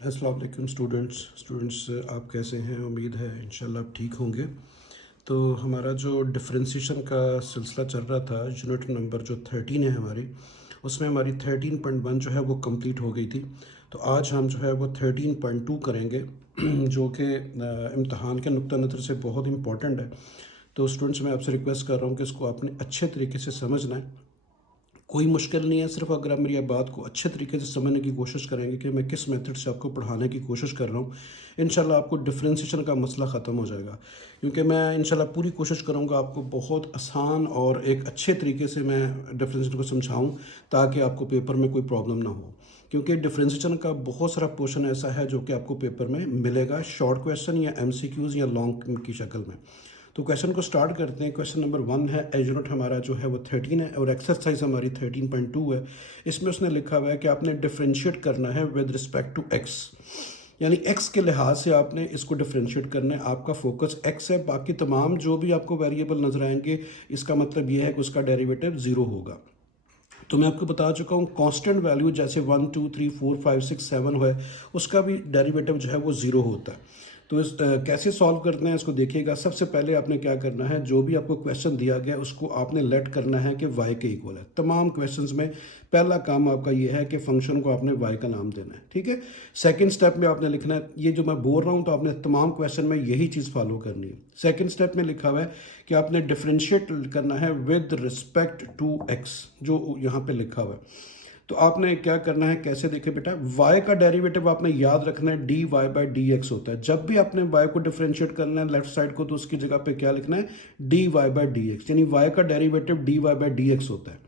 अस्सलाम वालेकुम स्टूडेंट्स आप कैसे हैं। उम्मीद है इंशाल्लाह आप ठीक होंगे। तो हमारा जो डिफरेंशिएशन का सिलसिला चल रहा था, यूनिट नंबर जो 13 है हमारी, उसमें हमारी 13.1 जो है वो कंप्लीट हो गई थी। तो आज हम जो है वो 13.2 करेंगे जो कि इम्तहान के नुक्ता नज़र से बहुत इंपॉर्टेंट है। तो स्टूडेंट्स मैं आपसे रिक्वेस्ट कर रहा हूँ कि इसको आपने अच्छे तरीके से समझना है। कोई मुश्किल नहीं है, सिर्फ अगर आप मेरी बात को अच्छे तरीके से समझने की कोशिश करेंगे कि मैं किस मेथड से आपको पढ़ाने की कोशिश कर रहा हूँ, इंशाल्लाह आपको डिफरेंशिएशन का मसला ख़त्म हो जाएगा। क्योंकि मैं इंशाल्लाह पूरी कोशिश करूँगा आपको बहुत आसान और एक अच्छे तरीके से मैं डिफरेंशिएशन को समझाऊँ, ताकि आपको पेपर में कोई प्रॉब्लम ना हो। क्योंकि डिफरेंशिएशन का बहुत सारा पोर्शन ऐसा है जो कि आपको पेपर में मिलेगा, शॉर्ट क्वेश्चन या MCQs या लॉन्ग की शक्ल में। तो क्वेश्चन को स्टार्ट करते हैं। क्वेश्चन नंबर 1 है, यूनिट हमारा जो है वो 13 है और एक्सरसाइज हमारी 13.2 है। इसमें उसने लिखा हुआ है कि आपने डिफ्रेंशिएट करना है विद रिस्पेक्ट टू एक्स, यानी एक्स के लिहाज से आपने इसको डिफ्रेंशिएट करना है। आपका फोकस एक्स है, बाकी तमाम जो भी आपको वेरिएबल नजर आएंगे इसका मतलब ये है कि उसका डेरिवेटिव ज़ीरो होगा। तो मैं आपको बता चुका हूँ कांस्टेंट वैल्यू जैसे 1 2 3 4 5 6 7 है, उसका भी डेरिवेटिव जो है वो ज़ीरो होता है। तो कैसे सॉल्व करते हैं इसको देखिएगा। सबसे पहले आपने क्या करना है, जो भी आपको क्वेश्चन दिया गया उसको आपने लेट करना है कि y के इक्वल है। तमाम क्वेश्चंस में पहला काम आपका ये है कि फंक्शन को आपने y का नाम देना है, ठीक है। सेकंड स्टेप में आपने लिखना है, ये जो मैं बोल रहा हूँ तो आपने तमाम क्वेश्चन में यही चीज़ फॉलो करनी है। सेकंड स्टेप में लिखा हुआ है कि आपने डिफ्रेंशिएट करना है विद रिस्पेक्ट टू एक्स, जो यहाँ पे लिखा हुआ है। तो आपने क्या करना है, कैसे देखें बेटा, y का डेरिवेटिव आपने याद रखना है dy/dx होता है। जब भी आपने y को डिफरेंशिएट करना है लेफ्ट साइड को, तो उसकी जगह पे क्या लिखना है, dy/dx, यानी y का डेरिवेटिव dy/dx होता है।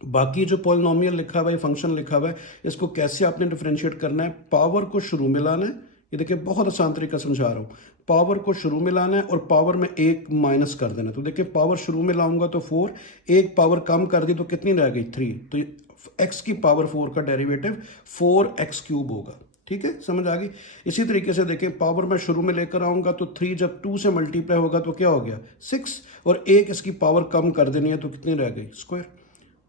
बाकी जो पॉलिनोमियल लिखा हुआ है, फंक्शन लिखा हुआ है, इसको कैसे आपने डिफरेंशिएट करना है, पावर को शुरू में लाना है। ये देखिए बहुत आसान तरीका समझा रहा हूँ। पावर को शुरू में लाना है और पावर में एक माइनस कर देना है। तो देखिए पावर शुरू में लाऊंगा तो 4, एक पावर कम कर दी तो कितनी रह गई, 3। तो एक्स की पावर 4 का डेरिवेटिव 4x³ होगा। ठीक है, समझ आ गई। इसी तरीके से देखें, पावर में शुरू में लेकर आऊंगा तो 3 जब 2 से मल्टीप्लाई होगा तो क्या हो गया, 6, और एक इसकी पावर कम कर देनी है तो कितनी रह गई, स्क्वायर।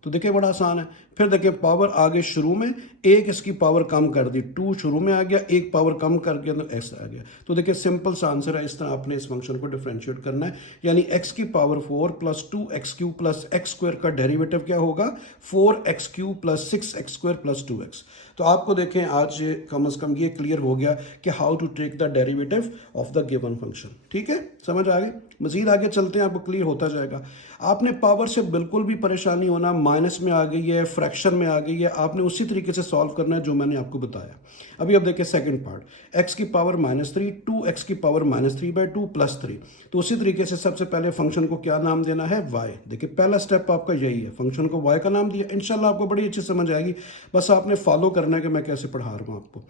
तो देखिए बड़ा आसान है। फिर देखिए पावर आगे शुरू में, एक इसकी पावर कम कर दी, 2 शुरू में आ गया, एक पावर कम कर दिया तो x आ गया। तो देखिए सिंपल सा आंसर है। इस तरह आपने इस फंक्शन को डिफरेंशिएट करना है, यानी x की power 4 plus 2x³ plus x² का डेरिवेटिव क्या होगा, 4x³ plus 6x² plus 2x। तो आपको देखें आज कम से कम ये क्लियर हो गया कि how to take the derivative of the given function. ठीक है, समझ आ गई। मजीद आगे चलते हैं, आपको क्लियर होता जाएगा। आपने पावर से बिल्कुल भी परेशानी होना, माइनस में आ गई है, फ्रैक्शन में आ गई है, आपने उसी तरीके से सॉल्व करना है जो मैंने आपको बताया। अभी अब देखिए सेकंड पार्ट, x की पावर -3, 2x की पावर -3/2 प्लस 3। तो उसी तरीके से सबसे पहले फंक्शन को क्या नाम देना है, y। देखिए पहला स्टेप आपका यही है, फंक्शन को y का नाम दिया। इंशाल्लाह आपको बड़ी अच्छी समझ आएगी, बस आपने फॉलो करना है कि मैं कैसे पढ़ा रहा हूँ आपको।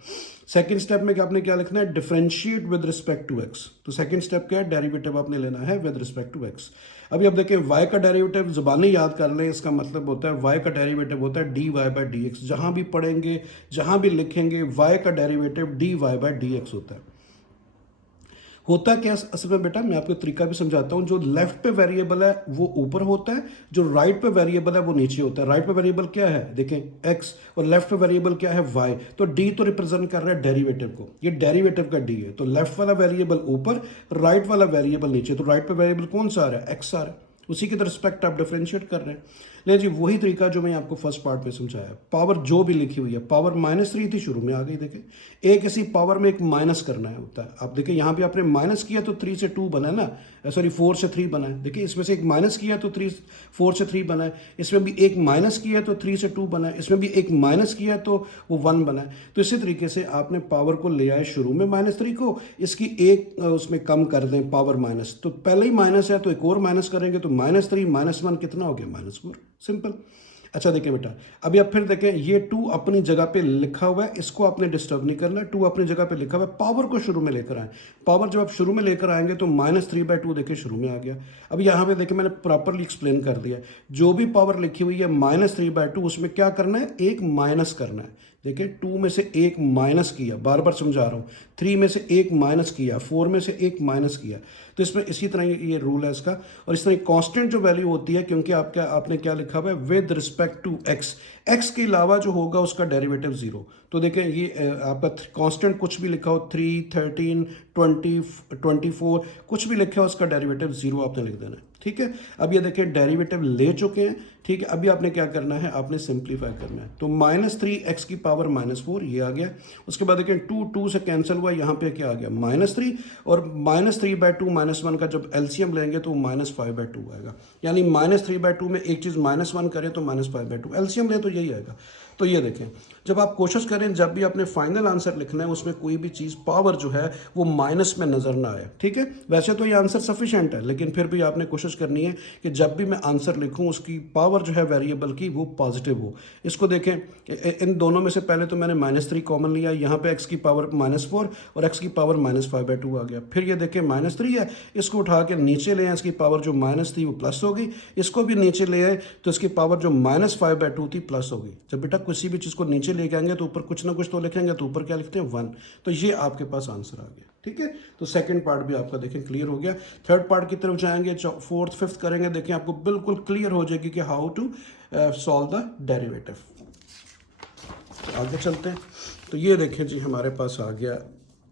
सेकंड स्टेप में आपने क्या लिखना है, differentiate with respect to x। तो सेकंड स्टेप क्या है, डेरिवेटिव आपने लेना है विद रिस्पेक्ट टू x। अभी अब देखें y का डेरिवेटिव जुबानी याद कर लें, इसका मतलब होता है y का डेरिवेटिव होता है dy/dx। जहां भी पढ़ेंगे, जहां भी लिखेंगे, y का डेरिवेटिव dy/dx होता क्या असल में बेटा, मैं आपको तरीका भी समझाता हूं। जो लेफ्ट पे वेरिएबल है वो ऊपर होता है, जो राइट पे वेरिएबल है वो नीचे होता है। राइट पे वेरिएबल क्या है, देखें x, और लेफ्ट पे वेरिएबल क्या है, y। तो d तो रिप्रेजेंट कर रहा है डेरिवेटिव को, ये डेरिवेटिव का d है। तो लेफ्ट वाला वेरिएबल ऊपर, राइट वाला वेरिएबल नीचे। तो राइट पे वेरिएबल कौन सा आ रहा है, x आ रहा है, उसी के रिस्पेक्ट आप डिफरेंशिएट कर रहे हैं। नहीं जी, वही तरीका जो मैं आपको फर्स्ट पार्ट में समझाया। पावर जो भी लिखी हुई है, पावर -3 थी, शुरू में आ गई। देखें एक इसी पावर में एक माइनस करना है होता है। आप देखिए यहाँ पे आपने माइनस किया तो 3 से 2 बना है ना, सॉरी 4 से 3 बना है। देखिए इसमें से एक माइनस किया तो 4 से 3 बना है, इसमें भी एक माइनस किया तो 3 से 2 बना है, इसमें भी एक माइनस किया तो वो 1 बना है। तो इसी तरीके से आपने पावर को ले आए शुरू में -3 को, इसकी एक उसमें कम कर दें पावर माइनस, तो पहले ही माइनस है तो एक और माइनस करेंगे तो -3 -1 कितना हो गया, -4। सिंपल। अच्छा देखिए बेटा, अभी आप फिर देखें, ये 2 अपनी जगह पे लिखा हुआ है, इसको आपने डिस्टर्ब नहीं करना। 2 अपनी जगह पे लिखा हुआ है, पावर को शुरू में लेकर आए। पावर जब आप शुरू में लेकर आएंगे तो -3/2 देखिए शुरू में आ गया। अब यहाँ पे देखिए मैंने प्रॉपरली एक्सप्लेन कर दिया, जो भी पावर लिखी हुई है -3/2, उसमें क्या करना है, एक माइनस करना है। देखिए 2 में से एक माइनस किया, बार बार समझा रहा हूँ, 3 में से एक माइनस किया, 4 में से एक माइनस किया। तो इसमें इसी तरह ये रूल है इसका। और इस तरह कांस्टेंट जो वैल्यू होती है, क्योंकि आपने क्या लिखा हुआ है, with respect respect to x, x के अलावा जो होगा उसका डेरिवेटिव जीरो। तो देखें ये आपका कांस्टेंट कुछ भी लिखा हो 3, 13, 20, 24 कुछ भी लिखा हो उसका डेरिवेटिव जीरो आपने लिख देना है, ठीक है। अब ये देखें डेरिवेटिव ले चुके हैं, ठीक है। अभी आपने क्या करना है, आपने सिंप्लीफाई करना है। तो -3 x की पावर -4 ये आ गया। उसके बाद देखें 2 से कैंसिल हुआ, यहाँ पे क्या आ गया -3, और -3/2 -1 का जब एलसीएम लेंगे तो -5/2 आएगा। यानी -3/2 में एक चीज़ -1 करें तो -5/2, एलसीएम ले तो यही आएगा। तो ये देखें जब आप कोशिश करें जब भी आपने फाइनल आंसर लिखना है उसमें कोई भी चीज़ पावर जो है वो माइनस में नज़र ना आए, ठीक है। वैसे तो ये आंसर सफिशेंट है, लेकिन फिर भी आपने कोशिश करनी है कि जब भी मैं आंसर लिखूं उसकी पावर जो है वेरिएबल की वो पॉजिटिव हो। इसको देखें इन दोनों में से पहले तो मैंने -3 कॉमन लिया, यहाँ पे x की पावर -4 और x की पावर -5/2 आ गया। फिर ये देखें -3 है, इसको उठा के नीचे ले आए, इसकी पावर जो माइनस थी वो प्लस हो गई। इसको भी नीचे ले आए तो इसकी पावर जो -5/2 थी प्लस हो गई। जब बेटा किसी भी चीज़ को नीचे लेके आएंगे तो ऊपर कुछ ना कुछ तो लिखेंगे, तो ऊपर क्या लिखते हैं 1। तो ये आपके पास आंसर आ गया, ठीक है। तो सेकंड पार्ट भी आपका देखें क्लियर हो गया। थर्ड पार्ट की तरफ जाएंगे, फोर्थ फिफ्थ करेंगे, देखें आपको बिल्कुल क्लियर हो जाएगी कि how to solve the derivative. आगे चलते हैं। तो ये देखें जी हमारे पास आ गया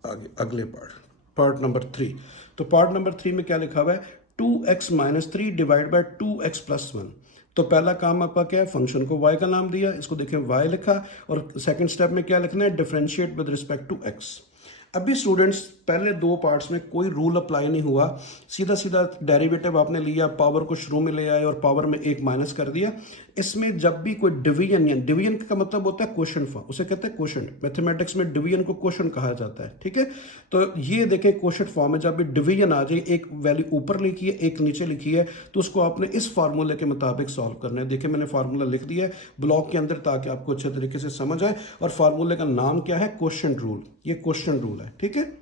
आगे अगले पार्ट नंबर 3। तो पार्ट नंबर 3 में क्या लिखा हुआ है, 2x - 3 डिवाइड बाय 2x + 1। तो पहला काम आपका क्या है, फंक्शन को y का नाम दिया, इसको देखें y लिखा, और सेकंड स्टेप में क्या लिखना है, differentiate with respect to x। अभी स्टूडेंट्स पहले दो पार्ट्स में कोई रूल अप्लाई नहीं हुआ, सीधा सीधा डेरिवेटिव आपने लिया, पावर को शुरू में ले आए और पावर में एक माइनस कर दिया। इसमें जब भी कोई डिवीजन, या डिवीजन का मतलब होता है क्वोशंट फॉर्म, उसे कहते हैं क्वोशंट। मैथमेटिक्स में डिवीजन को क्वोशंट कहा जाता है, ठीक है। तो ये देखें क्वोशंट फॉर्म में जब भी डिवीजन आ जाए, एक वैल्यू ऊपर लिखी है एक नीचे लिखी है, तो उसको आपने इस फार्मूले के मुताबिक सॉल्व करना है। देखिए मैंने फार्मूला लिख दिया है ब्लॉक के अंदर ताकि आपको अच्छे तरीके से समझ आए। और फार्मूले का नाम क्या है, क्वोशंट रूल। ये क्वोशंट रूल है, ठीक है।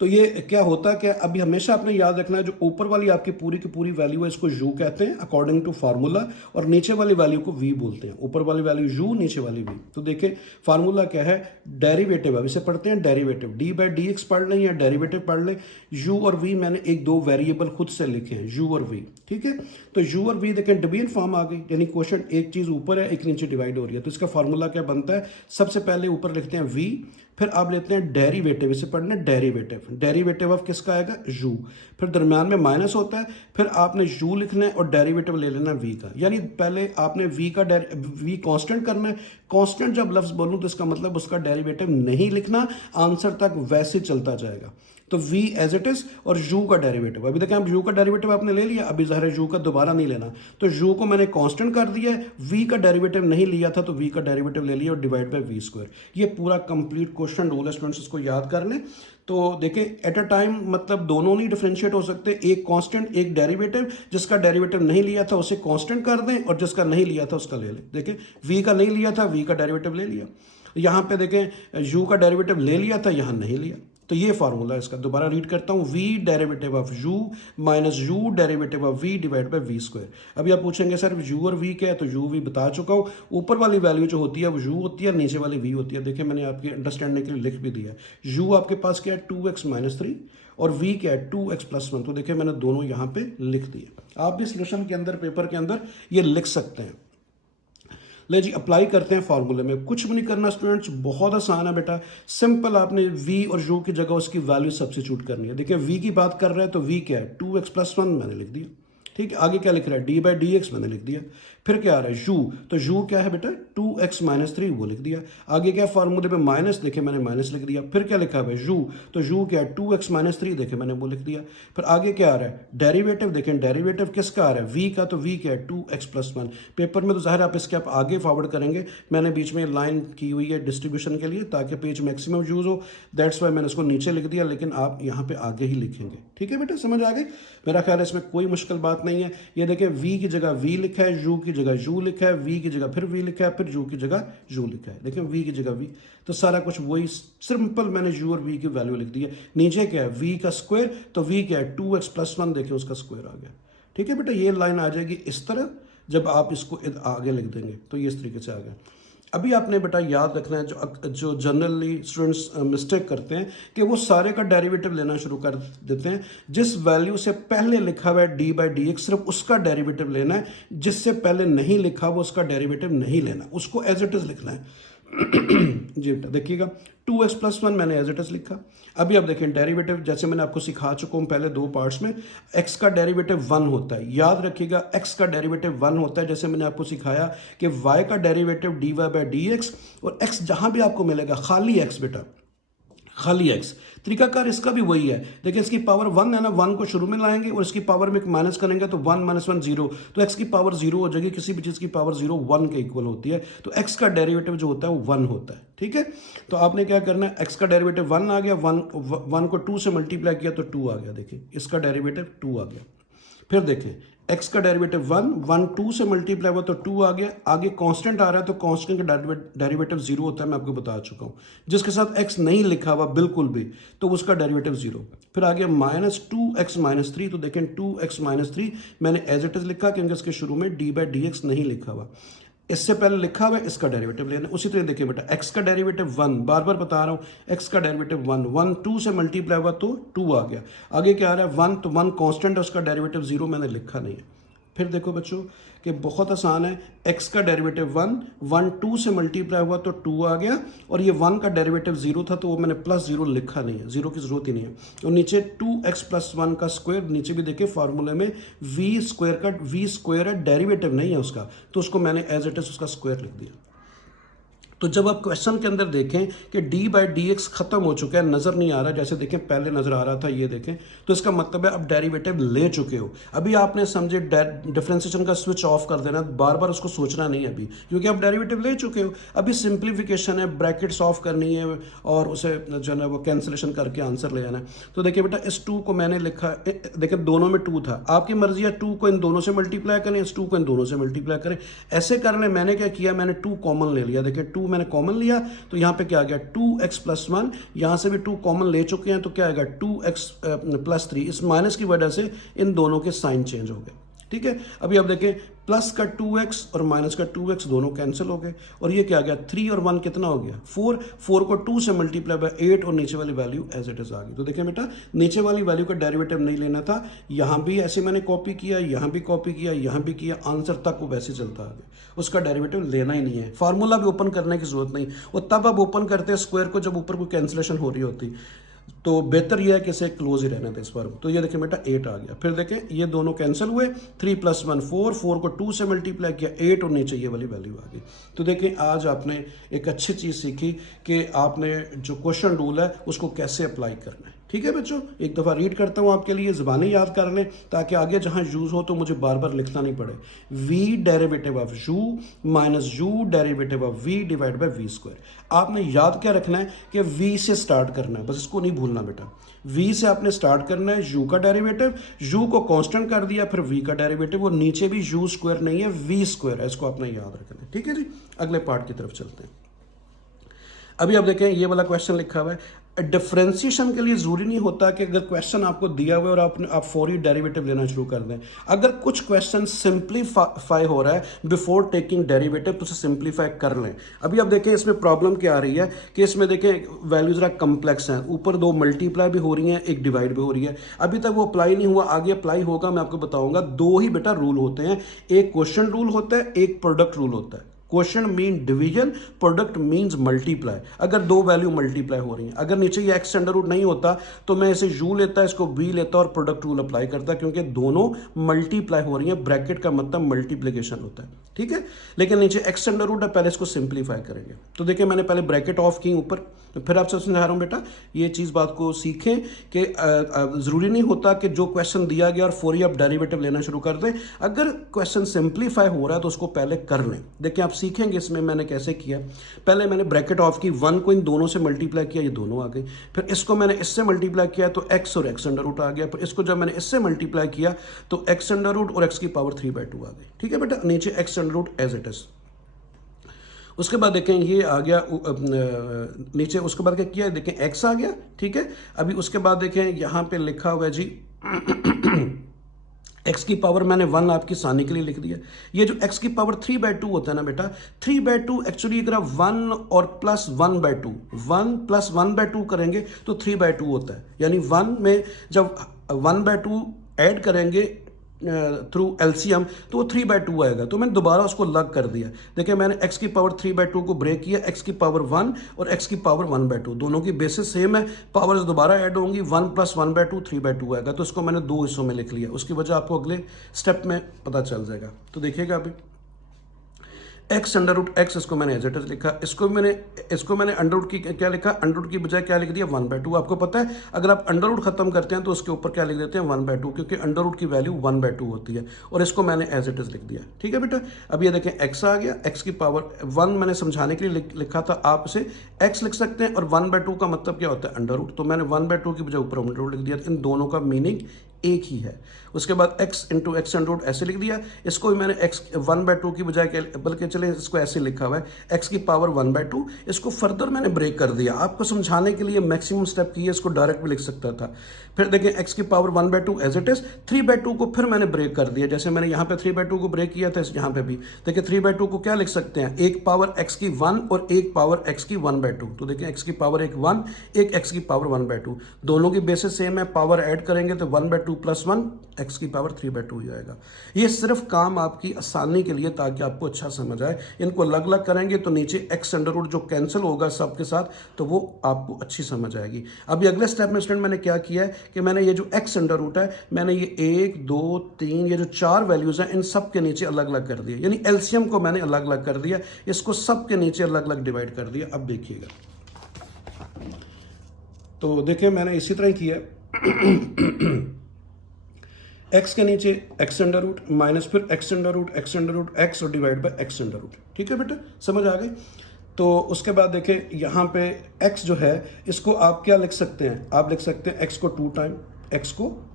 तो ये क्या होता है, क्या अभी हमेशा आपने याद रखना है, जो ऊपर वाली आपकी पूरी की पूरी वैल्यू है इसको u कहते हैं अकॉर्डिंग टू फार्मूला, और नीचे वाली वैल्यू को v बोलते हैं। ऊपर वाली वैल्यू u, नीचे वाली v। तो देखें फार्मूला क्या है, डेरिवेटिव। अब इसे पढ़ते हैं डेरिवेटिव, d/dx पढ़ लें या डेरिवेटिव पढ़ लें। u और v मैंने एक दो वेरिएबल खुद से लिखे हैं, u और v, ठीक है। तो u और v देखें डिवीजन फॉर्म आ गई, यानी क्वोशंट एक चीज ऊपर है एक नीचे डिवाइड हो रही है। तो इसका फार्मूला क्या बनता है, सबसे पहले ऊपर लिखते हैं v, फिर आप लेते हैं डेरिवेटिव, इसे पढ़ना डेरिवेटिव। डेरिवेटिव ऑफ किसका आएगा, u, फिर दरम्यान में माइनस होता है, फिर आपने u लिखना है और डेरिवेटिव ले लेना v का। यानी पहले आपने v का v कांस्टेंट करना है। कांस्टेंट जब लफ्ज बोलूं तो इसका मतलब उसका डेरिवेटिव नहीं लिखना, आंसर तक वैसे चलता जाएगा। तो v एज इट इज और u का डेरिवेटिव। अभी देखिए u का डेरिवेटिव आपने ले लिया, अभी ज़ाहिर है u का दोबारा नहीं लेना, तो u को मैंने कांस्टेंट कर दिया है, v का डेरिवेटिव नहीं लिया था तो v का डेरिवेटिव ले लिया और डिवाइड बाय v²। ये पूरा कंप्लीट क्वेश्चन रूल है स्टूडेंट्स, इसको याद कर लें। तो देखें एट अ टाइम मतलब दोनों नहीं डिफरेंशिएट हो सकते, एक कांस्टेंट एक डेरिवेटिव। जिसका डेरिवेटिव नहीं लिया था उसे कांस्टेंट कर दें और जिसका नहीं लिया था उसका ले लें। देखें v का नहीं लिया था, v का डेरिवेटिव ले लिया। यहाँ पे देखें u का डेरिवेटिव ले लिया था, यहाँ नहीं लिया। तो ये फार्मूला इसका दोबारा रीड करता हूँ, v derivative of u minus u derivative of v divide by v²। अभी आप पूछेंगे सर u और v क्या है, तो u v बता चुका हूँ। ऊपर वाली वैल्यू जो होती है वो u होती है, नीचे वाली v होती है। देखिए मैंने आपके अंडरस्टैंडिंग के लिए लिख भी दिया है। u आपके पास क्या है 2x - 3 और v क्या है 2x + 1। तो देखिए मैंने दोनों यहाँ पे लिख दिए। आप भी सोल्यूशन के अंदर पेपर के अंदर ये लिख सकते हैं। ले जी अप्लाई करते हैं फार्मूले में। कुछ भी नहीं करना स्टूडेंट्स, बहुत आसान है बेटा। सिंपल आपने v और u की जगह उसकी वैल्यू सब्स्टिट्यूट करनी है। देखिए v की बात कर रहे हैं तो v क्या है 2x + 1 मैंने लिख दिया, ठीक है। आगे क्या लिख रहा है d/dx मैंने लिख दिया। फिर क्या आ रहा है u, तो u क्या है बेटा 2x - 3 वो लिख दिया। आगे क्या फार्मूले पे माइनस, देखे मैंने माइनस लिख दिया। फिर क्या लिखा है u, तो u क्या है 2x - 3 देखे मैंने वो लिख दिया। फिर आगे क्या आ रहा है डेरिवेटिव, देखें डेरिवेटिव किसका आ रहा है v का, तो v क्या है 2x + 1। पेपर में तो ज़ाहिर आप इसके आप आगे फॉरवर्ड करेंगे, मैंने बीच में लाइन की हुई है डिस्ट्रीब्यूशन के लिए ताकि पेज मैक्सिमम यूज़ हो, दैट्स वाई मैंने इसको नीचे लिख दिया, लेकिन आप यहाँ पे आगे ही लिखेंगे, ठीक है बेटा। समझ आ गई, मेरा ख्याल है इसमें कोई मुश्किल बात नहीं है। ये देखें v की जगह v लिखा है, u की जगह u लिखा है, v की जगह फिर v लिखा है, फिर u की जगह u लिखा है। देखें v की जगह v, तो सारा कुछ वही सिंपल मैंने u और v की वैल्यू लिख दी है। नीचे क्या है v का स्क्वायर, तो v क्या है 2x + 1 देखें उसका स्क्वायर आ गया, ठीक है बेटा। ये लाइन आ जाएगी इस तरह, जब आप इसको आगे लिख देंगे तो ये इस तरीके से आ गया। अभी आपने बेटा याद रखना है, जो जनरली स्टूडेंट्स मिस्टेक करते हैं कि वो सारे का डेरिवेटिव लेना शुरू कर देते हैं। जिस वैल्यू से पहले लिखा हुआ है डी बाई डी एक्स, सिर्फ उसका डेरिवेटिव लेना है। जिससे पहले नहीं लिखा वो उसका डेरिवेटिव नहीं लेना, उसको एज इट इज लिखना है। जी बेटा देखिएगा, 2x+1 मैंने एज इट इज लिखा। अभी आप देखें डेरिवेटिव, जैसे मैंने आपको सिखा चुका हूँ पहले 2 पार्ट्स में, x का डेरिवेटिव 1 होता है। याद रखिएगा x का डेरिवेटिव 1 होता है, जैसे मैंने आपको सिखाया कि y का डेरिवेटिव dy/dx, और x जहां भी आपको मिलेगा खाली x बेटा, खाली x। तरीकाकार इसका भी वही है। देखिए इसकी पावर 1 है ना, 1 को शुरू में लाएंगे और इसकी पावर में माइनस करेंगे तो 1 - 1 0, तो x की पावर 0 हो जाएगी। किसी भी चीज़ की पावर 0 1 के इक्वल होती है, तो x का डेरिवेटिव जो होता है वो 1 होता है। ठीक है, तो आपने क्या करना है, x का डेरिवेटिव 1 आ गया, 1 को 2 से मल्टीप्लाई किया तो 2 आ गया। देखिए इसका डेरिवेटिव 2 आ गया। फिर देखें x का डेरिवेटिव 1 2 से मल्टीप्लाई हुआ तो 2 आ गया। आगे कांस्टेंट आ रहा है तो कांस्टेंट का डेरिवेटिव 0 होता है, मैं आपको बता चुका हूं। जिसके साथ x नहीं लिखा हुआ बिल्कुल भी, तो उसका डेरिवेटिव 0। फिर आ गया -2x - 3, तो देखें 2x - 3 मैंने एज इट इज लिखा क्योंकि इसके शुरू में d/dx नहीं लिखा हुआ। इससे पहले लिखा हुआ है इसका डेरिवेटिव लेना। उसी तरह देखिए बेटा x का डेरिवेटिव 1, बार बार बता रहा हूं, x का डेरिवेटिव 1 2 से मल्टीप्लाई हुआ तो 2 आ गया। आगे क्या आ रहा है 1, तो 1 कांस्टेंट है, उसका डेरिवेटिव 0 मैंने लिखा नहीं है। फिर देखो बच्चों कि बहुत आसान है, x का डेरिवेटिव 1 2 से मल्टीप्लाई हुआ तो 2 आ गया, और ये 1 का डेरिवेटिव 0 था तो वो मैंने +0 लिखा नहीं है, 0 की जरूरत ही नहीं है। और नीचे 2x+1 का स्क्वायर, नीचे भी देखिए फार्मूले में v स्क्वायर है, डेरिवेटिव नहीं है उसका, तो उसको मैंने एज इट इज उसका स्क्वायर लिख दिया। तो जब आप क्वेश्चन के अंदर देखें कि d/dx खत्म हो चुका है, नजर नहीं आ रहा, जैसे देखें पहले नजर आ रहा था, ये देखें, तो इसका मतलब है अब डेरिवेटिव ले चुके हो। अभी आपने समझे डिफरेंशिएशन का स्विच ऑफ कर देना, बार बार उसको सोचना नहीं अभी, क्योंकि आप डेरिवेटिव ले चुके हो। अभी सिंप्लीफिकेशन है, ब्रैकेट्स ऑफ करनी है और उसे जो है वो कैंसिलेशन करके आंसर ले आना है। तो देखिए बेटा इस 2 को मैंने लिखा, देखिए दोनों में 2 था, आपकी मर्जी है 2 को इन दोनों से मल्टीप्लाई करें, इस 2 को इन दोनों से मल्टीप्लाई करें, ऐसे करने। मैंने क्या किया, मैंने 2 कॉमन ले लिया। देखिए 2 मैंने कॉमन लिया तो यहां पे क्या आ गया 2x+1, यहां से भी 2 कॉमन ले चुके हैं तो क्या आएगा 2x+3। इस माइनस की वजह से इन दोनों के साइन चेंज हो गए। ठीक है, अभी आप देखें प्लस का 2x और माइनस का 2x दोनों कैंसिल हो गए, और ये क्या आ गया 3 और 1 कितना हो गया 4 को 2 से मल्टीप्लाई बाय 8, और नीचे वाली वैल्यू एज इट इज आ गई। तो देखें बेटा नीचे वाली वैल्यू का डेरिवेटिव नहीं लेना था, यहां भी ऐसे मैंने कॉपी किया, यहां भी कॉपी किया, यहां भी किया, आंसर तक वो वैसे चलता आ गया, उसका डेरिवेटिव लेना ही नहीं है। फार्मूला भी ओपन करने की जरूरत नहीं, और तब आप ओपन करते हैं स्क्वायर को जब ऊपर कोई कैंसिलेशन हो रही होती, तो बेहतर यह है कि इसे क्लोज ही रहने दें इस बार। तो ये देखें बेटा 8 आ गया। फिर देखें ये दोनों कैंसिल हुए, 3 + 1 4 को 2 से मल्टीप्लाई किया 8, और नीचे ये वाली वैल्यू आ गई। तो देखें आज आपने एक अच्छी चीज़ सीखी कि आपने जो क्वेश्चन रूल है उसको कैसे अप्लाई करना है। ठीक है बच्चों, एक दफ़ा रीड करता हूँ आपके लिए, ज़बानें याद कर लें ताकि आगे जहाँ यूज़ हो तो मुझे बार बार लिखना नहीं पड़े। v derivative of u minus u derivative of v divide by v square. आपने याद क्या रखना है कि v से स्टार्ट करना है, बस इसको नहीं भूलना बेटा। v से आपने स्टार्ट करना है, u का डेरिवेटिव, u को कांस्टेंट कर दिया, फिर v का डेरिवेटिव, और नीचे भी u स्क्वायर नहीं है v स्क्वायर है, इसको आपने याद रखना है। ठीक है जी, अगले पार्ट की तरफ चलते हैं। अभी आप देखें ये वाला क्वेश्चन लिखा हुआ है। डिफरेंशिएशन के लिए जरूरी नहीं होता कि अगर क्वेश्चन आपको दिया हुआ है और आप फौरी डेरिवेटिव लेना शुरू कर दें। अगर कुछ क्वेश्चन सिंप्लीफाई हो रहा है बिफोर टेकिंग डेरिवेटिव तो उसे सिंप्लीफाई कर लें। अभी आप देखें इसमें प्रॉब्लम क्या आ रही है कि इसमें देखें वैल्यू जरा कम्प्लेक्स हैं, ऊपर 2 मल्टीप्लाई भी हो रही हैं, एक डिवाइड भी हो रही है। अभी तक वो अप्लाई नहीं हुआ, आगे अप्लाई होगा, मैं आपको बताऊंगा। 2 ही बेटा रूल होते हैं, एक क्वेश्चन रूल होता है, एक प्रोडक्ट रूल होता है। Question mean division, product means multiply. अगर 2 वैल्यू मल्टीप्लाई हो रही हैं, अगर नीचे ये एक्स अंडर रूट नहीं होता तो मैं इसे यू लेता, इसको बी लेता और प्रोडक्ट रूल अप्लाई करता, क्योंकि दोनों मल्टीप्लाई हो रही हैं। ब्रैकेट का मतलब मल्टीप्लिकेशन होता है। ठीक है, लेकिन नीचे एक्स अंडर रूट है, पहले इसको सिंप्लीफाई करेंगे। तो देखिए मैंने पहले ब्रैकेट ऑफ की ऊपर, फिर आपसे समझा रहा हूं बेटा ये चीज बात को सीखें कि जरूरी नहीं होता कि जो क्वेश्चन दिया गया और फौरी आप डेरिवेटिव लेना शुरू कर दें। अगर क्वेश्चन सिंप्लीफाई हो रहा है तो उसको पहले कर लें। देखिए आप सीखेंगे इसमें मैंने कैसे किया। पहले मैंने ब्रैकेट ऑफ की, 1 को इन दोनों से मल्टीप्लाई किया, ये दोनों आ गई। फिर इसको मैंने इससे मल्टीप्लाई किया तो x और x अंडर रूट आ गया। फिर इसको जब मैंने इससे मल्टीप्लाई किया तो x अंडर रूट और x की पावर 3/2 आ गई। ठीक है बेटा, नीचे x under root as it is. उसके बाद देखें ये आ गया नीचे, उसके बाद क्या किया, देखें x आ गया। ठीक है, अभी उसके बाद देखें यहाँ पे लिखा हुआ है जी एक्स की पावर मैंने 1 आपकी आसानी के लिए लिख दिया। ये जो एक्स की पावर 3/2 होता है ना बेटा, 3/2 एक्चुअली अगर आप 1 और प्लस 1/2 1 प्लस 1/2 करेंगे तो 3/2 होता है। यानी 1 में जब 1/2 ऐड करेंगे थ्रू एलसीएम तो वो 3/2 आएगा। तो मैंने दोबारा उसको लग कर दिया। देखिए मैंने x की पावर 3/2 को ब्रेक किया, x की पावर 1 और x की पावर 1/2 दोनों की बेसिस सेम है, पावर्स दोबारा ऐड होंगी, 1 प्लस 1/2 3/2 आएगा। तो इसको मैंने दो हिस्सों में लिख लिया, उसकी वजह आपको अगले स्टेप में पता चल जाएगा। तो देखिएगा अभी एक्स अंडर रूट एक्स, इसको मैंने एज इट इज लिखा, इसको मैंने अंडर रूट की क्या लिखा, अंडर रूट की बजाय क्या लिख दिया 1/2। आपको पता है अगर आप अंडर रूट खत्म करते हैं तो उसके ऊपर क्या लिख देते हैं 1/2, क्योंकि अंडर रूट की वैल्यू 1/2 होती है। और इसको मैंने एज इट इज लिख दिया। ठीक है बेटा, अब ये देखें एक्स आ गया, एक्स की पावर 1 मैंने समझाने के लिए लिखा था, आप इसे एक्स लिख सकते हैं। और 1/2 का मतलब क्या होता है अंडर रूट, तो मैंने 1/2 की बजाय ऊपर अंडर रूट लिख दिया। इन दोनों का मीनिंग एक ही है। उसके बाद x into x under root ऐसे लिख दिया। इसको भी मैंने x 1/2 की बजाय, बल्कि चले इसको ऐसे लिखा हुआ है x की पावर 1/2। इसको फर्दर मैंने ब्रेक कर दिया आपको समझाने के लिए, मैक्सिमम स्टेप किए, इसको डायरेक्ट भी लिख सकता था। फिर देखें x की पावर 1/2 एज इट इज, 3/2 को फिर मैंने ब्रेक कर दिया। जैसे मैंने यहाँ पे 3/2 को ब्रेक किया था, यहाँ पे भी देखिए 3/2 को क्या लिख सकते हैं, एक पावर x की 1 और एक पावर x की 1/2। तो देखिए x की पावर एक 1, एक x की पावर 1/2, दोनों की बेसिस सेम है, पावर ऐड करेंगे तो 1/2 प्लस 1 x की पावर 3/2 हो जाएगा। ये सिर्फ काम आपकी आसानी के लिए, ताकि आपको अच्छा समझ आए। इनको अलग अलग करेंगे तो नीचे x अंडर रूट जो कैंसिल होगा सबके साथ, तो वो आपको अच्छी समझ आएगी। अभी अगले स्टेप में स्टूडेंट मैंने क्या किया है कि मैंने ये जो x अंडर रूट है, मैंने ये 1 2 3 ये जो 4 वैल्यूज हैं इन सब के नीचे अलग अलग कर दिया। यानी एलसीएम को मैंने अलग अलग कर दिया, इसको सब के नीचे अलग अलग डिवाइड कर दिया। अब देखिएगा, तो देखिए मैंने इसी तरह किया x के नीचे x अंडर रूट माइनस फिर x अंडर रूट x और divide by x under root. ठीक है बेटा, समझ आ गई। तो उसके बाद देखें यहाँ पे x जो है इसको आप क्या लिख सकते हैं, आप लिख सकते हैं x को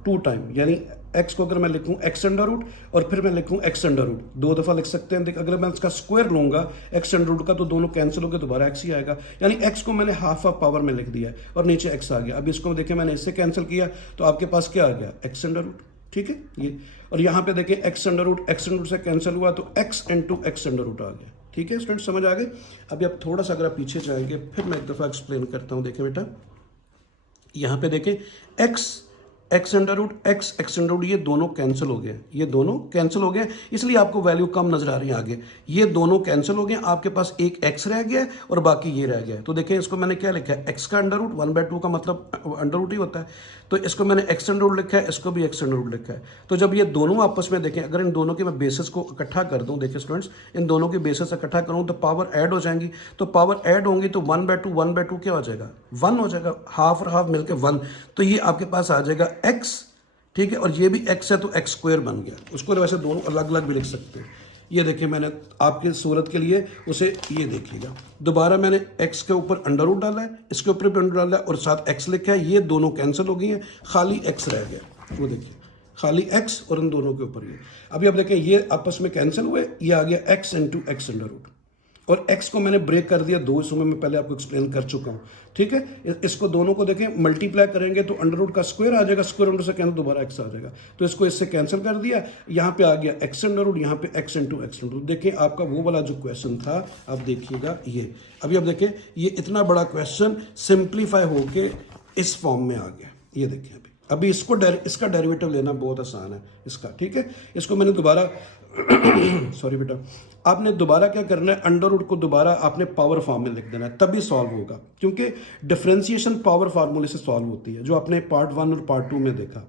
2 टाइम, यानी x को अगर मैं लिखूँ x अंडर रूट और फिर मैं लिखूँ x अंडर रूट, दो दफ़ा लिख सकते हैं। अगर मैं इसका स्क्वायर लूँगा x अंडर रूट का तो दोनों कैंसिल हो गए, दोबारा x ही आएगा। यानी x को मैंने हाफ ऑफ पावर में लिख दिया और नीचे x आ गया। अब इसको देखें मैंने इससे कैंसिल किया तो आपके पास क्या आ गया x अंडर रूट। ठीक है ये, और यहाँ पे देखें x अंडर रूट से कैंसिल हुआ तो x into x under root आ गया। ठीक है स्टूडेंट, समझ आ गए। अभी आप थोड़ा सा अगर आप पीछे जाएंगे फिर मैं एक दफ़ा एक्सप्लेन करता हूँ। देखें बेटा, यहाँ पे देखें x under root x under root ये दोनों कैंसिल हो गए, ये दोनों कैंसिल हो गए, इसलिए आपको वैल्यू कम नजर आ रही है आगे। ये दोनों कैंसिल हो गए, आपके पास एक x रह गया और बाकी ये रह गया। तो देखें इसको मैंने क्या लिखा है, x का अंडर रूट 1/2 का मतलब अंडर रूट ही होता है, तो इसको मैंने x अंडर रूट लिखा है, इसको भी x अंडर रूट लिखा है। तो जब ये दोनों आपस में देखें, अगर इन दोनों के मैं बेसिस को इकट्ठा कर दूं, देखिए स्टूडेंट्स इन दोनों के बेसिस इकट्ठा करूं तो पावर ऐड हो जाएंगी, तो पावर ऐड होंगी तो 1/2 क्या हो जाएगा 1 हो जाएगा, हाफ और हाफ मिलकर 1। तो ये आपके पास आ जाएगा x। ठीक है, और ये भी x है तो x स्क्वायर बन गया। उसको वैसे दोनों अलग अलग भी लिख सकते हैं। ये देखिए मैंने आपके सूरत के लिए उसे ये देखिएगा, दोबारा मैंने x के ऊपर अंडर रूट डाला है, इसके ऊपर भी अंडर डाला है और साथ x लिखा है। ये दोनों कैंसिल हो गई हैं, खाली x रह गया। वो देखिए खाली x और इन दोनों के ऊपर ये। अभी आप देखें ये आपस में कैंसिल हुए, ये आ गया x into x under root, और x को मैंने ब्रेक कर दिया दो हिस्सों में, मैं पहले आपको एक्सप्लेन कर चुका हूँ। ठीक है, इसको दोनों को देखें मल्टीप्लाई करेंगे तो अंडर रूट का स्क्वायर आ जाएगा, स्क्वायर अंडर से कैंसिल दोबारा x आ जाएगा, तो इसको इससे कैंसिल कर दिया। यहाँ पे आ गया x अंडर रूट, यहाँ पे x into x under root. देखें आपका वो वाला जो क्वेश्चन था, आप देखिएगा ये अभी आप देखें ये इतना बड़ा क्वेश्चन सिंप्लीफाई होके इस फॉर्म में आ गया। ये देखें अभी इसको इसका डेरिवेटिव लेना बहुत आसान है इसका। ठीक है, इसको मैंने दोबारा सॉरी बेटा, आपने दोबारा क्या करना है, अंडर रूट को दोबारा आपने पावर फॉर्म में लिख देना है, तभी सॉल्व होगा, क्योंकि डिफरेंशिएशन पावर फार्मूले से सॉल्व होती है, जो आपने पार्ट 1 और पार्ट 2 में देखा।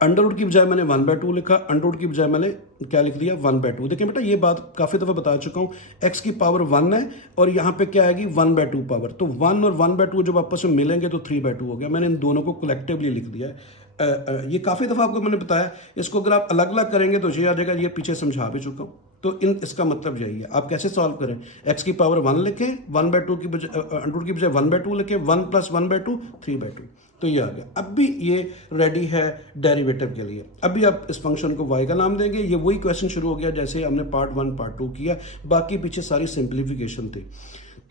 अंडर रूट की बजाय मैंने 1/2 लिखा, अंडर रूट की बजाय मैंने क्या लिख दिया 1/2। देखिए बेटा ये बात काफ़ी दफ़ा बता चुका हूँ, x की पावर 1 है और यहाँ पे क्या आएगी 1/2 पावर, तो 1 और 1/2 जब आपस में मिलेंगे तो 3/2 हो गया। मैंने इन दोनों को कलेक्टिवली लिख दिया है। ये काफ़ी दफ़ा आपको मैंने बताया, इसको अगर आप अलग अलग करेंगे तो ये आ जाएगा, ये पीछे समझा भी चुका हूँ। तो इसका मतलब यही है, आप कैसे सॉल्व करें, x की पावर 1 लिखें, 1/2 की बजाय अंडर रूट की बजाय 1/2 लिखें, 1 प्लस 1/2 3/2, तो ये आ गया। अब भी ये रेडी है डेरिवेटिव के लिए। अभी आप इस फंक्शन को y का नाम देंगे, ये वही क्वेश्चन शुरू हो गया जैसे हमने पार्ट 1 पार्ट 2 किया, बाकी पीछे सारी सिंप्लीफिकेशन थी।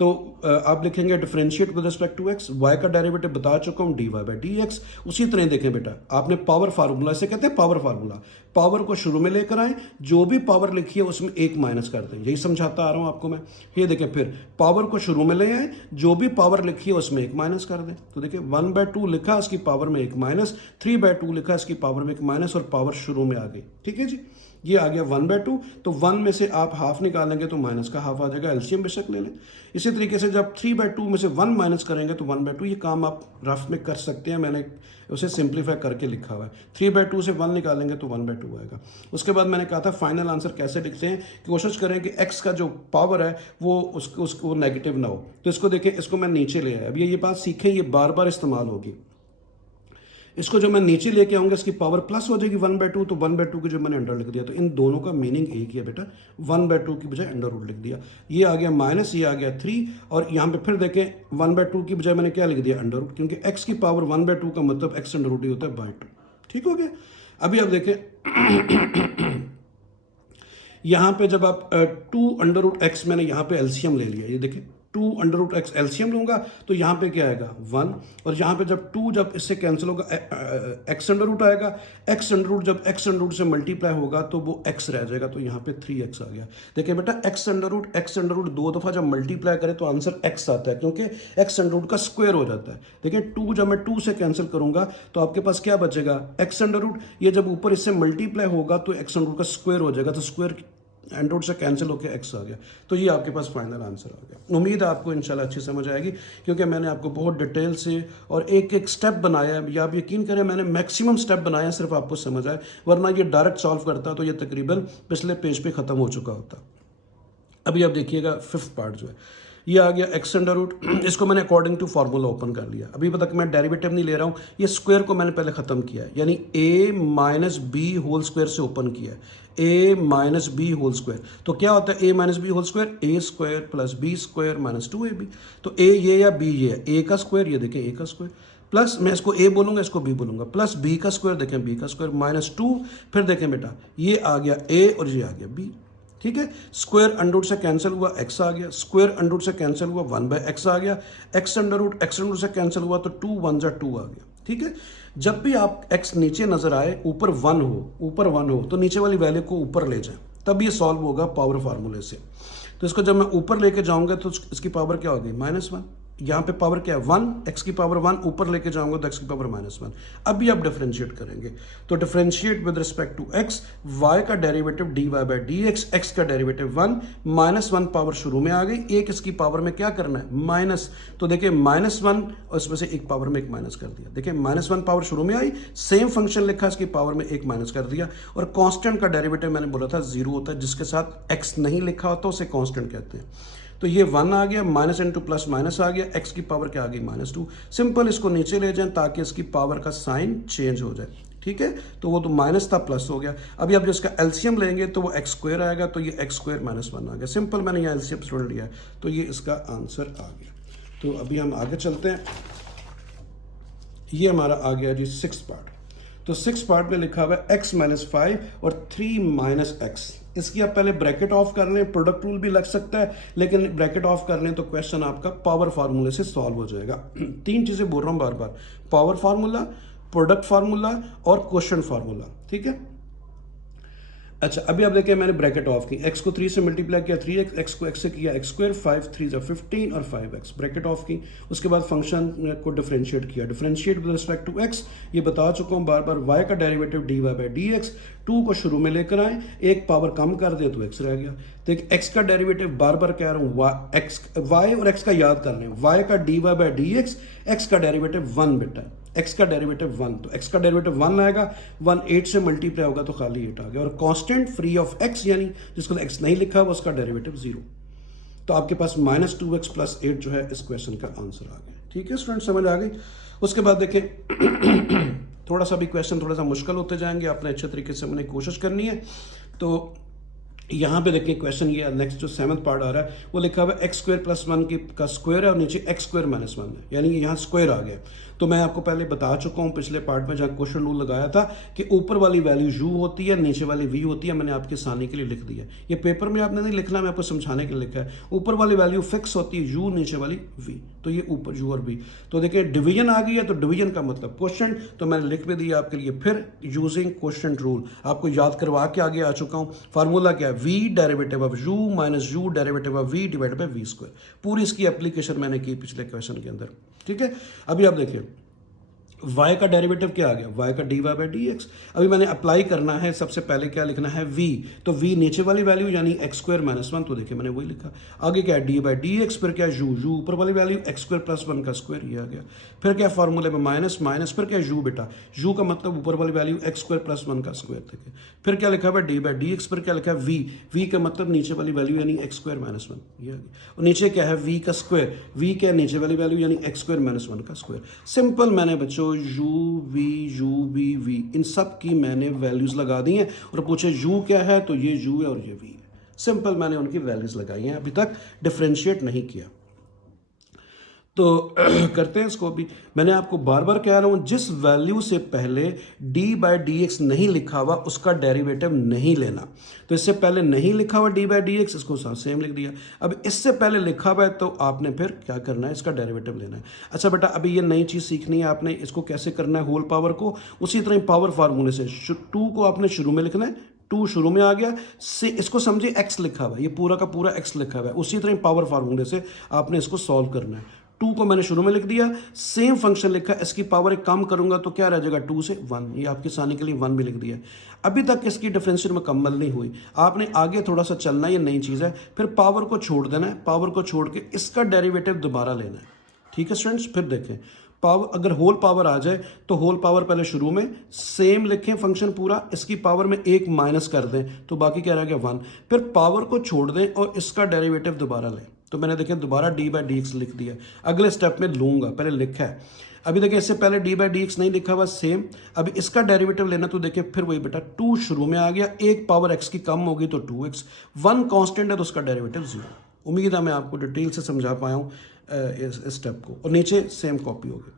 तो आप लिखेंगे differentiate with respect to x, y का डेरिवेटिव बता चुका हूँ d y by d x. उसी तरह देखें बेटा, आपने पावर फार्मूला, इसे कहते हैं पावर फार्मूला, पावर को शुरू में लेकर आए, जो भी पावर लिखी है उसमें एक माइनस कर दें, यही समझाता आ रहा हूँ आपको मैं। ये देखें, फिर पावर को शुरू में ले आए, जो भी पावर लिखी है उसमें एक माइनस कर दें। तो देखिए 1/2 लिखा, इसकी पावर में एक माइनस, 3/2 लिखा, इसकी पावर में एक माइनस, और पावर शुरू में आ गई। ठीक है जी, ये आ गया 1/2। तो 1 में से आप हाफ निकालेंगे तो माइनस का हाफ आ जाएगा, एलसीएम बेशक ले लें। इसी तरीके से जब 3/2 में से 1 माइनस करेंगे तो 1/2, ये काम आप रफ में कर सकते हैं, मैंने उसे सिंप्लीफाई करके लिखा हुआ है। 3/2 से 1 निकालेंगे तो 1/2 आएगा। उसके बाद मैंने कहा था फाइनल आंसर कैसे लिखते हैं, कोशिश करें कि एक्स का जो पावर है वो उसको नेगेटिव ना हो। तो इसको देखें, इसको मैं नीचे ले आया। अब ये बात सीखें, ये बार बार इस्तेमाल होगी। इसको जो मैं नीचे लेके आऊंगा, इसकी पावर प्लस हो जाएगी 1/2, तो 1/2 की जो मैंने अंडर लिख दिया, तो इन दोनों का मीनिंग एक ही है बेटा, 1/2 की बजाय अंडर रूट लिख दिया। ये आ गया माइनस, ये आ गया 3, और यहाँ पे फिर देखें 1/2 की बजाय मैंने क्या लिख दिया, अंडर रूट, क्योंकि x की पावर 1/2 का मतलब x अंडर रूट ही होता है बाय 2। ठीक हो गया। अभी आप देखें यहाँ पे जब आप 2√x, मैंने यहाँ पे एलसीएम ले लिया, ये देखें 2√x एलसीएम लूंगा तो यहाँ पे क्या आएगा 1, और यहाँ पे जब 2 जब इससे कैंसिल होगा x अंडर रूट आएगा, x अंडर रूट जब x अंडर रूट से मल्टीप्लाई होगा तो वो x रह जाएगा, तो यहाँ पे 3x आ गया। देखिए बेटा x अंडर रूट 2 दफ़ा जब मल्टीप्लाई करें तो आंसर x आता है, क्योंकि x अंडर रूट का स्क्वायर हो जाता है। देखिए 2 जब मैं 2 से कैंसिल करूंगा तो आपके पास क्या बचेगा, x अंडर रूट, ये जब ऊपर इससे मल्टीप्लाई होगा तो x अंडर रूट का स्क्वायर हो जाएगा, तो स्क्वायर एंड रूट से कैंसिल होकर x आ गया। तो ये आपके पास फाइनल आंसर आ गया। उम्मीद है आपको इंशाल्लाह अच्छी समझ आएगी, क्योंकि मैंने आपको बहुत डिटेल से और एक एक स्टेप बनाया है, या आप यकीन करें मैंने मैक्सिमम स्टेप बनाया है, सिर्फ आपको समझ आए, वरना ये डायरेक्ट सॉल्व करता तो ये तकरीबन पिछले पेज पे ख़त्म हो चुका होता। अभी आप देखिएगा 5th पार्ट जो है, ये आ गया x अंडर रूट, इसको मैंने अकॉर्डिंग टू फार्मूला ओपन कर लिया। अभी तक मैं डेरिवेटिव नहीं ले रहा हूँ, ये स्क्वायर को मैंने पहले ख़त्म किया है, यानी a minus b whole square से ओपन किया है, a minus b whole square. तो क्या होता है a minus b whole square, a square plus b square minus 2ab। तो a ये या b ये है, a का स्क्वायर, ये देखें a का स्क्वायर, प्लस मैं इसको a बोलूँगा, इसको b बोलूँगा, प्लस b का स्क्वायर, देखें b का स्क्वायर माइनस 2, फिर देखें बेटा ये आ गया a और ये आ गया b। ठीक है, स्क्वायर अंडर रूट से कैंसिल हुआ, x आ गया, स्क्वायर अंडर रूट से कैंसिल हुआ, 1/x आ गया, x अंडर रूट से कैंसिल हुआ तो 2 1 जा 2 आ गया। ठीक है, जब भी आप x नीचे नजर आए, ऊपर 1 हो तो नीचे वाली वैल्यू को ऊपर ले जाएं, तब ये सॉल्व होगा पावर फार्मूले से। तो इसको जब मैं ऊपर लेके जाऊंगा तो इसकी पावर क्या होगी, -1। यहाँ पे पावर क्या है 1, x की पावर 1, ऊपर लेके जाऊंगा तो x की पावर -1। अब भी आप डिफरेंशिएट करेंगे, तो differentiate with respect to x, y का derivative dy by dx, x का डेरिवेटिव 1, -1 पावर शुरू में आ गई, एक इसकी पावर में क्या करना है माइनस, तो देखिए -1 और इसमें से एक पावर में एक माइनस कर दिया। देखिए -1 पावर शुरू में आई, सेम फंक्शन लिखा, इसकी पावर में एक माइनस कर दिया, और कांस्टेंट का डेरिवेटिव मैंने बोला था 0 होता है, जिसके साथ x नहीं लिखा होता उसे कांस्टेंट कहते हैं। तो ये 1 आ गया, माइनस इंटू प्लस माइनस आ गया, x की पावर क्या आ गई -2। सिंपल इसको नीचे ले जाएं ताकि इसकी पावर का साइन चेंज हो जाए। ठीक है, तो वो तो माइनस था प्लस हो गया। अभी आप जिसका एलसीएम लेंगे तो वो x स्क्वायर आएगा, तो ये x स्क्वायर -1 आ गया। सिंपल मैंने यहाँ एलसीएम स्टूडेंट लिया है, तो ये इसका आंसर आ गया। तो अभी हम आगे चलते हैं, ये हमारा आ गया जी 6th पार्ट। तो 6th पार्ट में लिखा हुआ है x - 5 और 3 - x। इसकी आप पहले ब्रैकेट ऑफ कर लें, प्रोडक्ट रूल भी लग सकता है, लेकिन ब्रैकेट ऑफ कर लें तो क्वेश्चन आपका पावर फार्मूले से सॉल्व हो जाएगा। 3 चीज़ें बोल रहा हूँ बार बार, पावर फार्मूला, प्रोडक्ट फार्मूला और क्वेश्चन फार्मूला। ठीक है, अच्छा अभी आप देखिए मैंने ब्रैकेट ऑफ की, x को 3 से मल्टीप्लाई किया 3x, x को x से किया x स्क्वायर, 5 3 जा 15 और 5x, ब्रैकेट ऑफ की। उसके बाद फंक्शन को डिफरेंशिएट किया, differentiate with respect to x, ये बता चुका हूँ बार बार, y का डेरिवेटिव dy बाई dx, 2 को शुरू में लेकर आए, एक पावर कम कर दे तो x रह गया। तो x का डेरिवेटिव बार बार कह रहा हूँ, y और x का याद कर लें, y का dy बाई dx, x का डेरिवेटिव 1 बेटा, x का डेरिवेटिव 1, तो x का डेरिवेटिव 1 आएगा, 1 8 से मल्टीप्लाई होगा तो खाली 8 आ गया, और कांस्टेंट फ्री ऑफ x यानी जिसको x नहीं लिखा हुआ उसका डेरिवेटिव 0। तो आपके पास -2x + 8 जो है इस क्वेश्चन का आंसर आ गया। ठीक है स्टूडेंट, समझ आ गई। उसके बाद देखें थोड़ा सा भी क्वेश्चन थोड़ा सा मुश्किल होते जाएंगे, आपने अच्छे तरीके से हमने कोशिश करनी है। तो यहाँ पे देखिए क्वेश्चन ये नेक्स्ट जो 7th पार्ट आ रहा है, वो लिखा हुआ है x² + 1 का स्क्वायर है और नीचे x² - 1 है, यानी यहाँ स्क्वायर आ गया। तो मैं आपको पहले बता चुका हूँ पिछले पार्ट में जहाँ क्वेश्चन रूल लगाया था कि ऊपर वाली वैल्यू u होती है, नीचे वाली v होती है। मैंने आपके आसानी के लिए लिख दिया। ये पेपर में आपने नहीं लिखना, मैं आपको समझाने के लिए लिखा है। ऊपर वाली वैल्यू फिक्स होती है u, नीचे वाली v। तो ये ऊपर u और v। तो देखिए डिवीजन आ गई है, तो डिवीजन का मतलब क्वेश्चन, तो मैंने लिख भी दिया आपके लिए। फिर यूजिंग क्वेश्चन रूल आपको याद करवा के आगे आ चुका हूँ। फार्मूला क्या है, v derivative of u minus u derivative of v divide by v square. पूरी इसकी एप्लीकेशन मैंने की पिछले क्वेश्चन के अंदर, ठीक है। अभी आप देखिए y का डेरिवेटिव क्या आ गया, y का dy बाई डी एक्स। अभी मैंने अप्लाई करना है, सबसे पहले क्या लिखना है v, तो v नीचे वाली वैल्यू यानी एक्स स्क्वायर माइनस वन, तो देखिए मैंने वही लिखा। आगे क्या है डी बाई डी एक्स, फिर क्या u, u ऊपर वाली value x square plus one का स्क्वायर, ये आ गया। फिर क्या फार्मूले में माइनस माइनस, फिर क्या u बेटा, u का मतलब ऊपर वाली value x square plus one का स्क्वायर, देखिए। फिर क्या लिखा हुआ डी बाई डी एक्स, फिर क्या लिखा है v का मतलब नीचे वाली वैल्यू यानी एक्स स्क्वायर माइनस वन, ये आ गया। और नीचे क्या है v का स्क्वायर, v क्या नीचे वाली वैल्यू यानी एक्स स्क्वायर माइनस वन का स्क्वायर। सिंपल मैंने बच्चों u v इन सब की मैंने वैल्यूज लगा दी हैं, और पूछे u क्या है, तो ये u है और ये v है। सिंपल मैंने उनकी वैल्यूज लगाई हैं, अभी तक डिफरेंशिएट नहीं किया। तो करते हैं इसको भी। मैंने आपको बार बार कह रहा हूं, जिस वैल्यू से पहले d बाई डी एक्स नहीं लिखा हुआ उसका डेरिवेटिव नहीं लेना। तो इससे पहले नहीं लिखा हुआ d बाई डी एक्स, इसको साथ सेम लिख दिया। अब इससे पहले लिखा हुआ है तो आपने फिर क्या करना है, इसका डेरिवेटिव लेना है। अच्छा बेटा, अभी ये नई चीज़ सीखनी है आपने, इसको कैसे करना है, होल पावर को उसी तरह पावर फार्मूले से। 2 को आपने शुरू में लिखना है, 2 शुरू में आ गया से, इसको समझिए x लिखा हुआ है, ये पूरा का पूरा x लिखा हुआ है। उसी तरह पावर फार्मूले से आपने इसको सॉल्व करना है। 2 को मैंने शुरू में लिख दिया, सेम फंक्शन लिखा, इसकी पावर एक कम करूंगा तो क्या रह जाएगा, 2 से 1। ये आपकी आसानी के लिए 1 भी लिख दिया। अभी तक इसकी डिफरेंशियल मुकम्मल नहीं हुई, आपने आगे थोड़ा सा चलना है, ये नई चीज़ है। फिर पावर को छोड़ देना है, पावर को छोड़ के इसका डेरिवेटिव दोबारा लेना है, ठीक है स्टूडेंट्स। फिर देखें पावर, अगर होल पावर आ जाए तो होल पावर पहले शुरू में सेम लिखें फंक्शन पूरा, इसकी पावर में 1 माइनस कर दें तो बाकी क्या रह गया 1। फिर पावर को छोड़ दें और इसका डेरिवेटिव दोबारा लें, तो मैंने देखें दोबारा डी बाई डी एक्स लिख दिया। अगले स्टेप में लूंगा, पहले लिखा है। अभी देखिए इससे पहले डी बाई डी एक्स नहीं लिखा हुआ सेम। अभी इसका डेरिवेटिव लेना, तो देखिए फिर वही बेटा, 2 शुरू में आ गया, एक पावर एक्स की कम होगी तो 2x, 1 कांस्टेंट है तो उसका डेरिवेटिव 0। उम्मीद है मैं आपको डिटेल से समझा पाया हूँ इस स्टेप को, और नीचे सेम कॉपी होगी।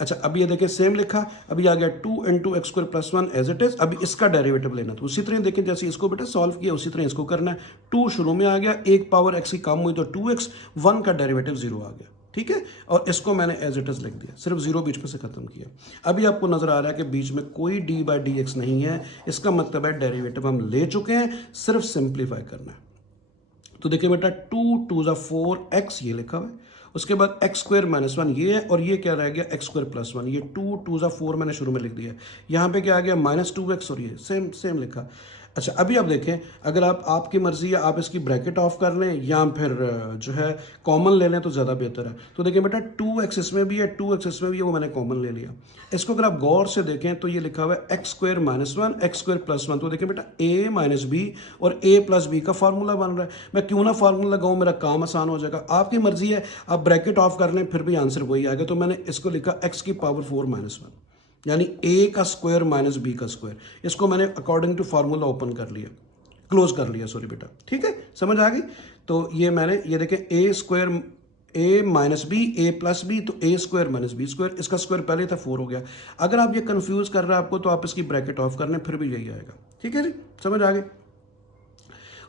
अच्छा अभी ये देखिए सेम लिखा, अभी आ गया 2 into x square plus 1 as it is. अभी इसका डेरिवेटिव लेना, तो उसी तरह देखें जैसे इसको बेटा सॉल्व किया उसी तरह इसको करना है। 2 शुरू में आ गया, एक पावर एक्स की कम हुई तो 2x, 1 का डेरिवेटिव 0 आ गया, ठीक है। और इसको मैंने एज इट इज लिख दिया, सिर्फ 0 बीच में से खत्म किया। अभी आपको नजर आ रहा है कि बीच में कोई डी बाई डी एक्स नहीं है, इसका मतलब है डेरिवेटिव हम ले चुके हैं, सिर्फ सिंप्लीफाई करना है। तो देखिए बेटा 2 2 ज़ा 4x ये लिखा हुआ है, उसके बाद एक्स स्क्वायर माइनस 1 ये है, और ये क्या रह गया एक्स स्क्वायर प्लस 1। ये 2 2 ज़ा 4 मैंने शुरू में लिख दिया। यहाँ पे क्या आ गया माइनस 2x, और ये सेम सेम लिखा। अच्छा अभी आप देखें, अगर आपकी मर्जी है आप इसकी ब्रैकेट ऑफ कर लें या फिर जो है कॉमन ले लें तो ज़्यादा बेहतर है। तो देखिए बेटा 2x इसमें भी है, 2x इसमें भी है, वो मैंने कॉमन ले लिया। इसको अगर आप गौर से देखें तो ये लिखा हुआ है x square minus 1 x square plus 1। तो देखिए बेटा a माइनस बी और a प्लस बी का फार्मूला बन रहा है। मैं क्यों ना फार्मूला लगाऊं, मेरा काम आसान हो जाएगा। आपकी मर्जी है, आप ब्रैकेट ऑफ कर लें फिर भी आंसर वही आएगा। तो मैंने इसको लिखा x की पावर 4 माइनस 1, यानी a का स्क्वायर माइनस बी का स्क्वायर। इसको मैंने अकॉर्डिंग टू फार्मूला ओपन कर लिया, क्लोज कर लिया, सॉरी बेटा, ठीक है, समझ आ गई। तो ये मैंने ये देखें a square a minus b a plus b, तो a square minus b square, इसका स्क्वायर पहले था 4 हो गया। अगर आप ये कंफ्यूज कर रहे हैं आपको, तो आप इसकी ब्रैकेट ऑफ करने फिर भी यही आएगा, ठीक है जी, समझ आ गई।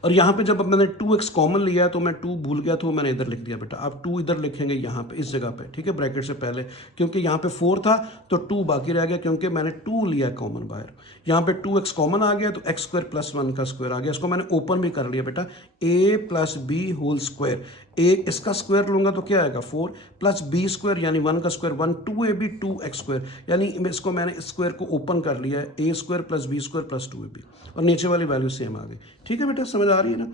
और यहाँ पे जब मैंने 2x कॉमन लिया तो मैं 2 भूल गया, तो मैंने इधर लिख दिया बेटा। आप 2 इधर लिखेंगे यहाँ पे इस जगह पे, ठीक है, ब्रैकेट से पहले, क्योंकि यहाँ पे 4 था तो 2 बाकी रह गया, क्योंकि मैंने 2 लिया कॉमन बाहर। यहाँ पे 2x कॉमन आ गया तो एक्स स्क्वायर प्लस 1 का स्क्वायर आ गया। इसको मैंने ओपन भी कर लिया बेटा, a plus b whole square. a इसका स्क्वायर लूंगा तो क्या आएगा 4 प्लस बी स्क्वायर यानी 1 का स्क्वायर 1, 2ab 2x स्क्वायर, यानी इसको मैंने स्क्वायर को ओपन कर लिया है, a square plus b square plus 2ab, और नीचे वाली वैल्यू सेम आ गई, ठीक है बेटा, समझ आ रही है ना।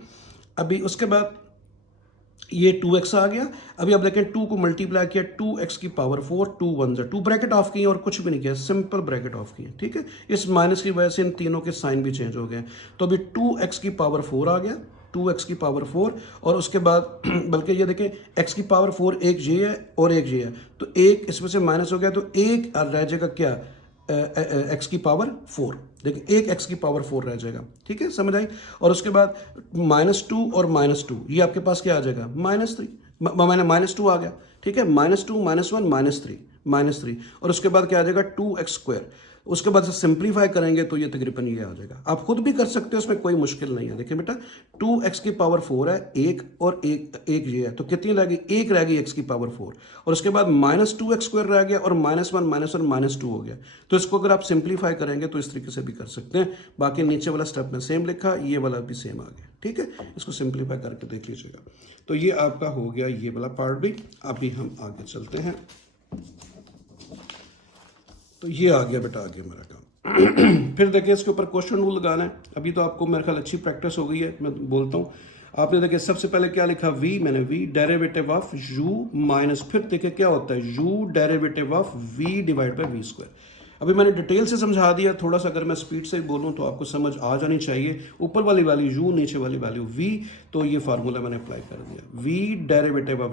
अभी उसके बाद ये 2x आ गया। अभी आप देखें 2 को मल्टीप्लाई किया, 2x की पावर 4, 2 1 2 ब्रैकेट ऑफ किए और कुछ भी नहीं किया, सिंपल ब्रैकेट ऑफ किए, ठीक है। इस माइनस की वजह से इन तीनों के साइन भी चेंज हो गए। तो अभी 2x की पावर 4 आ गया, 2x की पावर 4, और उसके बाद बल्कि ये देखें x की पावर 4 एक ये है और एक ये है, तो एक इसमें से माइनस हो गया, तो एक रह जाएगा क्या x की पावर 4, देखिए एक x की पावर 4 रह जाएगा, ठीक है, समझ आई। और उसके बाद -2 और -2, ये आपके पास क्या आ जाएगा -3, मैंने -2 आ गया, ठीक है, -2 -1 -3 -3 और उसके बाद क्या आ जाएगा 2x²। उसके बाद से सिंप्लीफाई करेंगे तो ये तकरीबन ये आ जाएगा। आप खुद भी कर सकते हो, इसमें कोई मुश्किल नहीं है। देखिए बेटा 2x⁴ है, एक और एक ये है, तो कितनी रहेगी, एक रहेगी x⁴ और उसके बाद -2x² रह गया और -1 -1 -2 हो गया। तो इसको अगर आप सिंप्लीफाई करेंगे तो इस तरीके से भी कर सकते हैं। बाकी नीचे वाला स्टेप में सेम लिखा, ये वाला भी सेम आ गया। ठीक है, इसको सिंप्लीफाई करके देख लीजिएगा। तो ये आपका हो गया ये वाला पार्ट भी। अभी हम आगे चलते हैं। तो ये आ गया बेटा आगे हमारा काम। फिर देखिए इसके ऊपर क्वेश्चन रूल लगाना है। अभी तो आपको मेरे ख्याल अच्छी प्रैक्टिस हो गई है, मैं बोलता हूँ। आपने देखिए सबसे पहले क्या लिखा, v, मैंने v derivative of u minus, फिर देखिए क्या होता है u derivative of v divide by v²। अभी मैंने डिटेल से समझा दिया, थोड़ा सा अगर मैं स्पीड से बोलूं तो आपको समझ आ जानी चाहिए। ऊपर वाली वैल्यू u, नीचे वाली वैल्यू v, तो ये फार्मूला मैंने अप्लाई कर दिया। v डेरिवेटिव ऑफ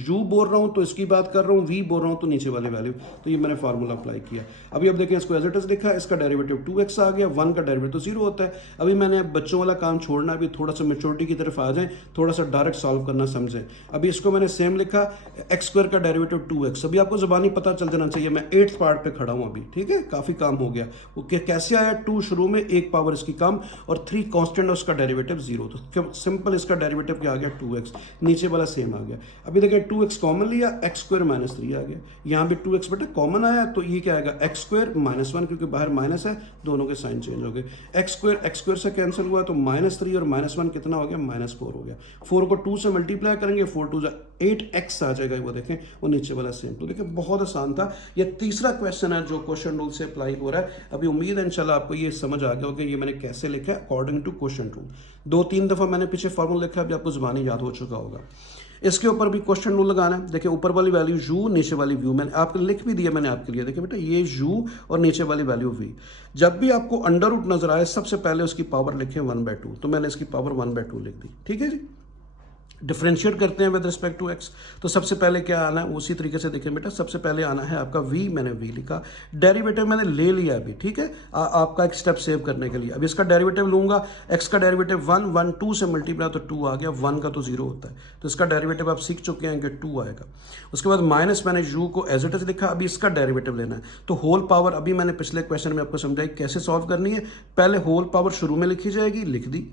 u बोल रहा हूं तो इसकी बात कर रहा हूं, v बोल रहा हूं तो नीचे वाली वैल्यू, तो ये मैंने फार्मूला अप्लाई किया। अभी अब देखें इसको एज इट इज लिखा, इसका डेरिवेटिव 2x आ गया, 1 का डेरिवेटिव 0 होता है। अभी मैंने बच्चों वाला काम छोड़ना, अभी थोड़ा सा मेच्योरिटी की तरफ आ जाए, थोड़ा सा डायरेक्ट सॉल्व करना समझें। अभी इसको मैंने सेम लिखा, x² का डेरिवेटिव 2x। अभी आपको ज़बानी पता चल जाना चाहिए, मैं 8th पार्ट पे खड़ा हूं अभी। ठीक है, काफ़ी काम हो गया। वो कैसे आया, 2 शुरू में, 1 पावर इसकी कम और 3 कांस्टेंट, उसका डेरिवेटिव 0। तो सिंपल इसका डेरिवेटिव क्या आ गया, 2x। नीचे वाला सेम आ गया। अभी देखिए 2x कॉमन लिया, x² -3 आ गया। यहाँ भी 2x बेटा कॉमन आया, तो ये क्या आएगा, x² -1, क्योंकि बाहर माइनस है, दोनों के साइन चेंज हो गए। x² से कैंसिल हुआ तो -3 और -1 कितना हो गया, -4 हो गया। 4 को 2 से मल्टीप्लाई करेंगे, 4 2 8x आ जाएगा। वो देखें, वो नीचे वाला सेम। तो देखिए बहुत आसान था। ये तीसरा क्वेश्चन है जो क्वेश्चन रूल से अप्लाई हो रहा है। अभी उम्मीद है इंशाल्लाह आपको ये समझ आ गया होगा ये मैंने कैसे लिखा है अकॉर्डिंग टू क्वेश्चन रूल। 2-3 दफा मैंने पीछे फॉर्मूला लिखा, अभी आपको जुबानी याद हो चुका होगा। इसके ऊपर भी क्वेश्चन रूल लगाना है। देखिए ऊपर वाली वैल्यू u, नीचे वाली v, मैंने आपको लिख भी दिया मैंने आपके लिए। देखिए बेटा ये u और नीचे वाली वैल्यू v। जब भी आपको अंडर रूट नजर आए, सबसे पहले उसकी पावर लिखें 1/2, तो मैंने इसकी पावर 1/2 लिख दी। ठीक है जी। डिफ्रेंशिएट करते हैं विद रिस्पेक्ट टू x, तो सबसे पहले क्या आना है, उसी तरीके से देखिए बेटा, सबसे पहले आना है आपका v, मैंने v लिखा, डेरिवेटिव मैंने ले लिया अभी। ठीक है, आपका एक स्टेप सेव करने के लिए। अब इसका डेरिवेटिव लूंगा, x का डेरिवेटिव 1 2 से मल्टीप्लाई तो 2 आ गया, 1 का तो 0 होता है, तो इसका डेरिवेटिव आप सीख चुके हैं कि 2 आएगा। उसके बाद माइनस, मैंने u को एज इट इज लिखा, अभी इसका डेरिवेटिव लेना है, तो होल पावर, अभी मैंने पिछले क्वेश्चन में आपको समझाई कैसे सॉल्व करनी है। पहले होल पावर शुरू में लिखी जाएगी, लिख दी,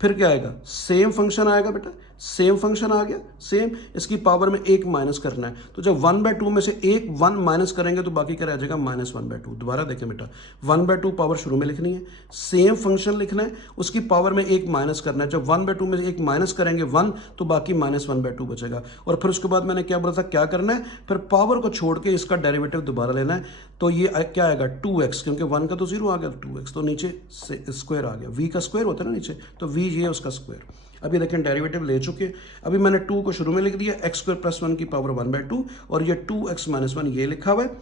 फिर क्या आएगा, सेम फंक्शन आएगा बेटा, सेम फंक्शन आ गया, सेम, इसकी पावर में 1 माइनस करना है, तो जब 1/2 में से 1 माइनस करेंगे तो बाकी क्या रह जाएगा, -1/2। दोबारा देखें बेटा, 1/2 पावर शुरू में लिखनी है, सेम फंक्शन लिखना है, उसकी पावर में 1 माइनस करना है। जब 1/2 में से 1 माइनस करेंगे 1, तो बाकी -1/2 बचेगा। और फिर उसके बाद मैंने क्या बोला था, क्या करना है, फिर पावर को छोड़ के इसका डेरिवेटिव दोबारा लेना है, तो ये क्या आएगा 2x, क्योंकि 1 का तो 0 आ गया, 2x, तो नीचे से स्क्वायर आ गया, v का स्क्वायर होता है ना नीचे, तो v ये उसका स्क्वायर। अभी देखें डेरिवेटिव ले चुके। अभी मैंने 2 को शुरू में लिख दिया, x² + 1 की पावर 1/2, और ये 2x - 1 ये लिखा हुआ है।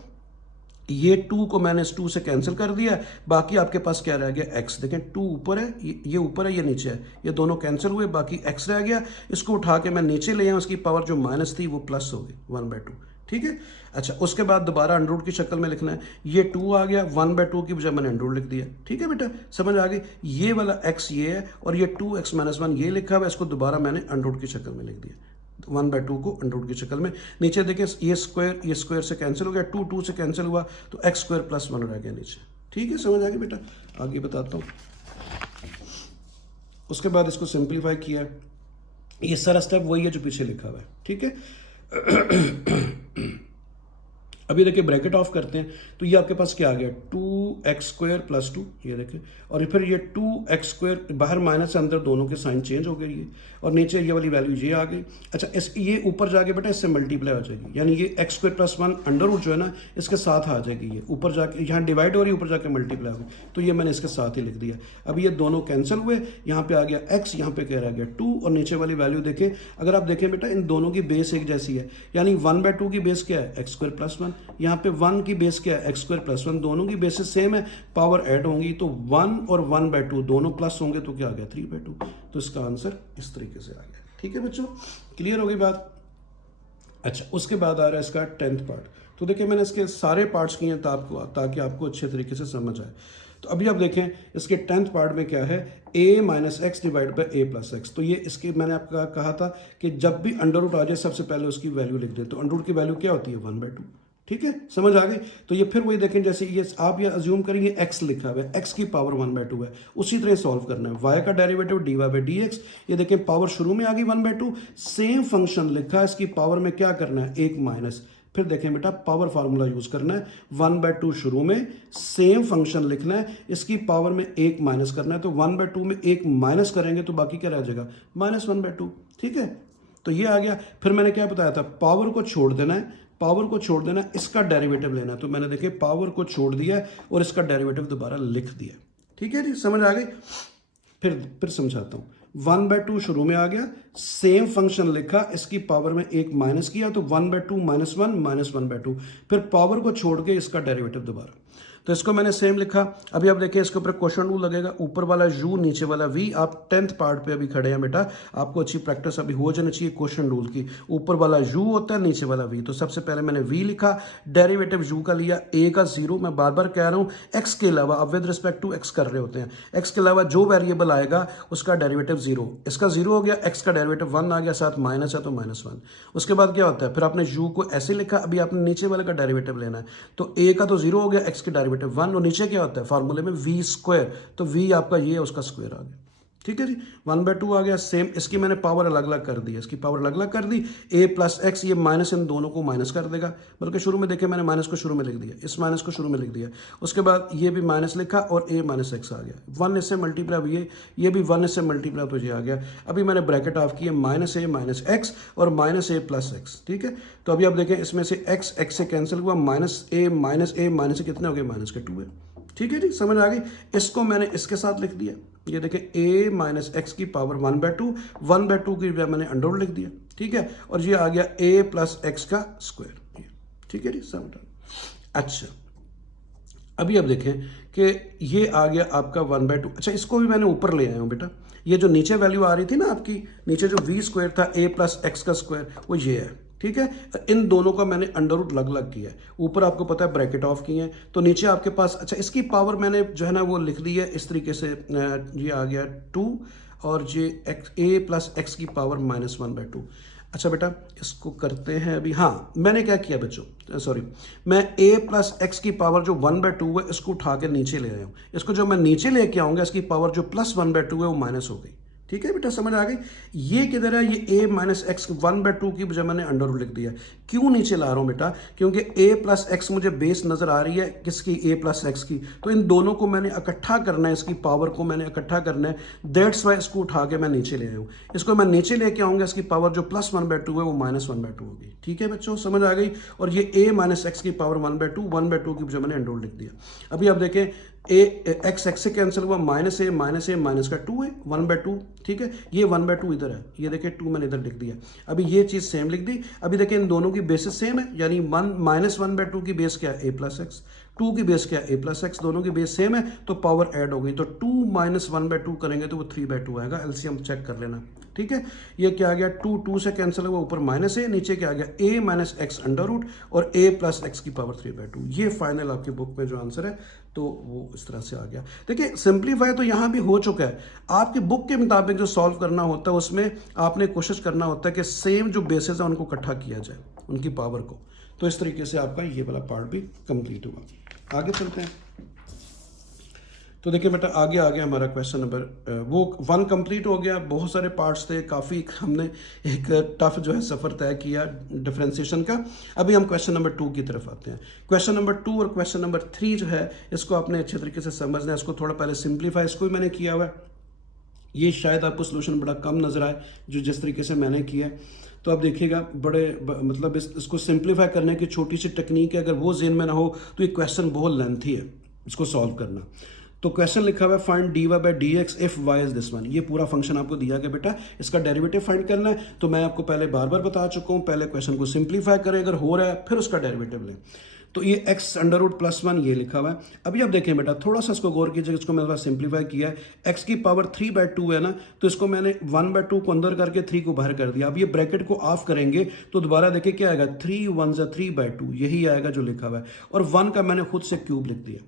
ये 2 को मैंने इस 2 से कैंसिल कर दिया, बाकी आपके पास क्या रह गया, x। देखें 2 ऊपर है, ये ऊपर है, ये नीचे है, ये दोनों कैंसिल हुए, बाकी x रह गया। इसको उठा के मैं नीचे ले आया, उसकी पावर जो माइनस थी वो प्लस हो गई, 1/2। ठीक है, अच्छा उसके बाद दोबारा अंडर रूट की शक्ल में लिखना है। ये 2 आ गया, 1/2 की बजाय मैंने अंडर रूट लिख दिया। ठीक है बेटा, समझ आ गई। ये वाला x ये है, और ये 2x - 1 ये लिखा हुआ है, इसको दोबारा मैंने अंडर रूट की शक्ल में लिख दिया, 1/2 को अंडर रूट की शक्ल में। नीचे देखिए ये स्क्वायर से कैंसिल हो गया, 2 से कैंसिल हुआ, तो x² + 1 रह गया नीचे। ठीक है, समझ आ गई बेटा। आगे बताता हूँ। उसके बाद इसको सिंप्लीफाई किया, ये सारा स्टेप वही है जो पीछे लिखा हुआ है। ठीक है, अभी देखिए ब्रैकेट ऑफ करते हैं, तो ये आपके पास क्या आ गया, 2x² + 2, ये देखें, और फिर ये 2x², बाहर माइनस से अंदर दोनों के साइन चेंज हो गए ये, और नीचे ये वाली वैल्यू ये आ गई। अच्छा ये ऊपर जाके बेटा इससे मल्टीप्लाई हो जाएगी, यानी ये x² + 1 अंडर रूट जो है ना, इसके साथ आ जाएगी, ये ऊपर जाके यहाँ डिवाइड हो रही है, ऊपर जाके मल्टीप्लाई हो गई, तो ये मैंने इसके साथ ही लिख दिया। अब ये दोनों कैंसिल हुए, यहाँ पे आ गया x, यहाँ पे क्या रह गया 2, और नीचे वाली वैल्यू देखें, अगर आप देखें बेटा इन दोनों की बेस एक जैसी है, यानी 1/2 की बेस क्या है, x² + 1, यहाँ पे 1 की बेस क्या है, x² + 1, दोनों की बेसिस सेम है, पावर ऐड होंगी, तो 1 और 1/2 दोनों प्लस होंगे, तो क्या आ गया 3/2। तो इसका आंसर इस तरीके से आ गया। ठीक है बच्चों, क्लियर हो गई बात। अच्छा उसके बाद आ रहा है इसका 10th पार्ट। तो देखिए मैंने इसके सारे पार्ट्स किए हैं ताकि आपको अच्छे तरीके से समझ आए। तो अभी आप देखें इसके 10th पार्ट में क्या है, a - x / a + x। तो ये इसके मैंने आपका कहा था कि जब भी अंडर रूट आ जाए सबसे पहले उसकी वैल्यू लिख दें, तो अंडर रूट की वैल्यू क्या होती है, 1/2। ठीक है, समझ आ गई। तो ये फिर वही देखें, जैसे ये आप ये अज्यूम करेंगे x लिखा हुआ है, x की पावर 1/2 है, उसी तरह सॉल्व करना है। y का डेरिवेटिव dy/dx, ये देखें पावर शुरू में आ गई 1/2, सेम फंक्शन लिखा है, इसकी पावर में क्या करना है, एक माइनस। फिर देखें बेटा पावर फार्मूला यूज करना है, 1/2 शुरू में, सेम फंक्शन लिखना है, इसकी पावर में एक माइनस करना है। तो 1/2 में एक माइनस करेंगे तो बाकी क्या रह जाएगा, -1/2। ठीक है, तो ये आ गया। फिर मैंने क्या बताया था, पावर को छोड़ देना है, पावर को छोड़ देना, इसका डेरिवेटिव लेना है। तो मैंने देखे पावर को छोड़ दिया और इसका डेरिवेटिव दोबारा लिख दिया। ठीक है जी, समझ आ गई। फिर समझाता हूं। 1/2 शुरू में आ गया, सेम फंक्शन लिखा, इसकी पावर में एक माइनस किया, तो 1/2 -1 -1/2। फिर पावर को छोड़ के इसका डेरिवेटिव दोबारा। तो इसको मैंने सेम लिखा। अभी आप देखिए इसके ऊपर क्वेश्चन रूल लगेगा, ऊपर वाला u नीचे वाला v। आप 10th पार्ट पे अभी खड़े हैं बेटा, आपको अच्छी प्रैक्टिस अभी हो जानी चाहिए क्वेश्चन रूल की। ऊपर वाला u होता है, नीचे वाला v। तो सबसे पहले मैंने v लिखा, डेरिवेटिव u का लिया, a का 0। मैं बार बार कह रहा हूँ x के अलावा, अब विद रिस्पेक्ट टू x कर रहे होते हैं, x के अलावा जो वेरिएबल आएगा उसका डेरिवेटिव 0। इसका 0 हो गया, x का डेरिवेटिव 1 आ गया, साथ माइनस है तो -1। उसके बाद क्या होता है, फिर आपने u को ऐसे लिखा, अभी आपने नीचे वाले का डेरिवेटिव लेना है। तो a का तो 0 हो गया, x के डेरिवेटिव 1, और नीचे क्या होता है फार्मूले में v², तो v आपका ये उसका स्क्वायर आ गया। ठीक है जी, 1/2 आ गया। सेम इसकी मैंने पावर अलग अलग कर दी, इसकी पावर अलग अलग कर दी, a + x, ये माइनस इन दोनों को माइनस कर देगा। बल्कि शुरू में देखे मैंने माइनस को शुरू में लिख दिया, इस माइनस को शुरू में लिख दिया। उसके बाद ये भी माइनस लिखा और a - x आ गया। 1 इससे मल्टीप्लाई, ये भी 1 इससे मल्टीप्लाई, तो ये आ गया। अभी मैंने ब्रैकेट ऑफ किया, -a - x और -a + x। ठीक है, तो अभी आप देखें इसमें से x से कैंसिल हुआ, -a से कितने हो गए, -2 है। ठीक है जी, समझ आ गई। इसको मैंने इसके साथ लिख दिया, ये देखें a - x की पावर 1/2 की मैंने अंडर लिख दिया। ठीक है, और ये आ गया a + x का स्क्वायर। ठीक है जी, समझ। अच्छा, अभी आप देखें कि ये आ गया आपका 1/2। अच्छा, इसको भी मैंने ऊपर ले आया हूँ बेटा। ये जो नीचे वैल्यू आ रही थी ना आपकी, नीचे जो v² था, a + x का स्क्वायर, वो ये है। ठीक है, इन दोनों का मैंने अंडर रूट अलग अलग किया है। ऊपर आपको पता है ब्रैकेट ऑफ किए हैं, तो नीचे आपके पास, अच्छा इसकी पावर मैंने जो है ना वो लिख दी है इस तरीके से। ये आ गया 2 और ये a + x की पावर -1/2। अच्छा बेटा, इसको करते हैं अभी। हाँ, मैंने क्या किया बच्चों, सॉरी, मैं a + x की पावर जो 1/2 है इसको उठा के नीचे ले आया हूँ। इसको जो मैं नीचे लेके आऊँगा, इसकी पावर जो +1/2 है वो माइनस हो गई। ठीक है बेटा, समझ आ गई। ये किधर है, ये a - x 1/2 की बजाय मैंने अंडर रूट लिख दिया। क्यों नीचे ला रहा हूँ बेटा, क्योंकि a + x मुझे बेस नजर आ रही है किसकी, a + x की। तो इन दोनों को मैंने इकट्ठा करना है, इसकी पावर को मैंने इकट्ठा करना है। दैट्स वाई इसको उठा के मैं नीचे ले आया हूँ। इसको मैं नीचे लेके आऊँगा, इसकी पावर जो +1/2 है वो -1/2 होगी। ठीक है बच्चों, समझ आ गई। और ये a - x की पावर 1/2 की बजाय मैंने अंडर रूट लिख दिया। अभी आप देखें x से कैंसिल हुआ, -2 है, 1/2। ठीक है, ये 1/2 इधर है, ये देखिए 2 मैंने इधर लिख दिया। अभी ये चीज सेम लिख दी। अभी देखिए इन दोनों की बेसिस सेम है, यानी -1/2 की बेस क्या है, a + x, 2 की बेस क्या है, a + x, दोनों की बेस सेम है, तो पावर ऐड हो गई। तो 2 - 1/2 करेंगे तो वो 3/2 आएगा। एलसीएम चेक कर लेना। ठीक है, ये क्या आ गया, 2 से कैंसिल हुआ, ऊपर माइनस है, नीचे क्या आ गया, a - x अंडर रूट और a + x की पावर 3/2। ये फाइनल आपकी बुक में जो आंसर है, तो वो इस तरह से आ गया। देखिए सिंप्लीफाई तो यहाँ भी हो चुका है। आपकी बुक के मुताबिक जो सॉल्व करना होता है उसमें आपने कोशिश करना होता है कि सेम जो बेसिस है उनको इकट्ठा किया जाए, उनकी पावर को। तो इस तरीके से आपका ये वाला पार्ट भी कंप्लीट हुआ। आगे चलते हैं। तो देखिए बेटा, आगे हमारा क्वेश्चन नंबर वो 1 कंप्लीट हो गया। बहुत सारे पार्ट्स थे, काफ़ी हमने एक टफ जो है सफ़र तय किया डिफरेंशिएशन का। अभी हम क्वेश्चन नंबर 2 की तरफ आते हैं। क्वेश्चन नंबर 2 और क्वेश्चन नंबर 3 जो है, इसको आपने अच्छे तरीके से समझना है। इसको थोड़ा पहले सिंप्लीफाई, इसको भी मैंने किया हुआ है। ये शायद आपको सोल्यूशन बड़ा कम नजर आए जो जिस तरीके से मैंने किया है। तो आप देखिएगा मतलब इसको सिंप्लीफाई करने की छोटी सी टेक्निक है, अगर वो जेन में ना हो तो ये क्वेश्चन बहुत लेंथी है इसको सॉल्व करना। तो क्वेश्चन लिखा हुआ है find dy/dx if y is this one. ये पूरा फंक्शन आपको दिया गया बेटा, इसका डेरिवेटिव फाइंड करना है। तो मैं आपको पहले बार बार बता चुका हूँ, पहले क्वेश्चन को सिंप्लीफाई करें, अगर हो रहा है फिर उसका डेरिवेटिव लें। तो ये x अंडर रूट +1 ये लिखा हुआ है। अभी आप देखें बेटा, थोड़ा सा इसको गौर कीजिए, इसको मैंने सिंप्लीफाई किया है। x की पावर 3/2 है ना, तो इसको मैंने 1/2 को अंदर करके 3 को बाहर कर दिया। अब ये ब्रैकेट को ऑफ करेंगे तो दोबारा देखिए क्या आएगा, 3 1 3/2, यही आएगा जो लिखा हुआ है। और 1 का मैंने खुद से क्यूब लिख दिया।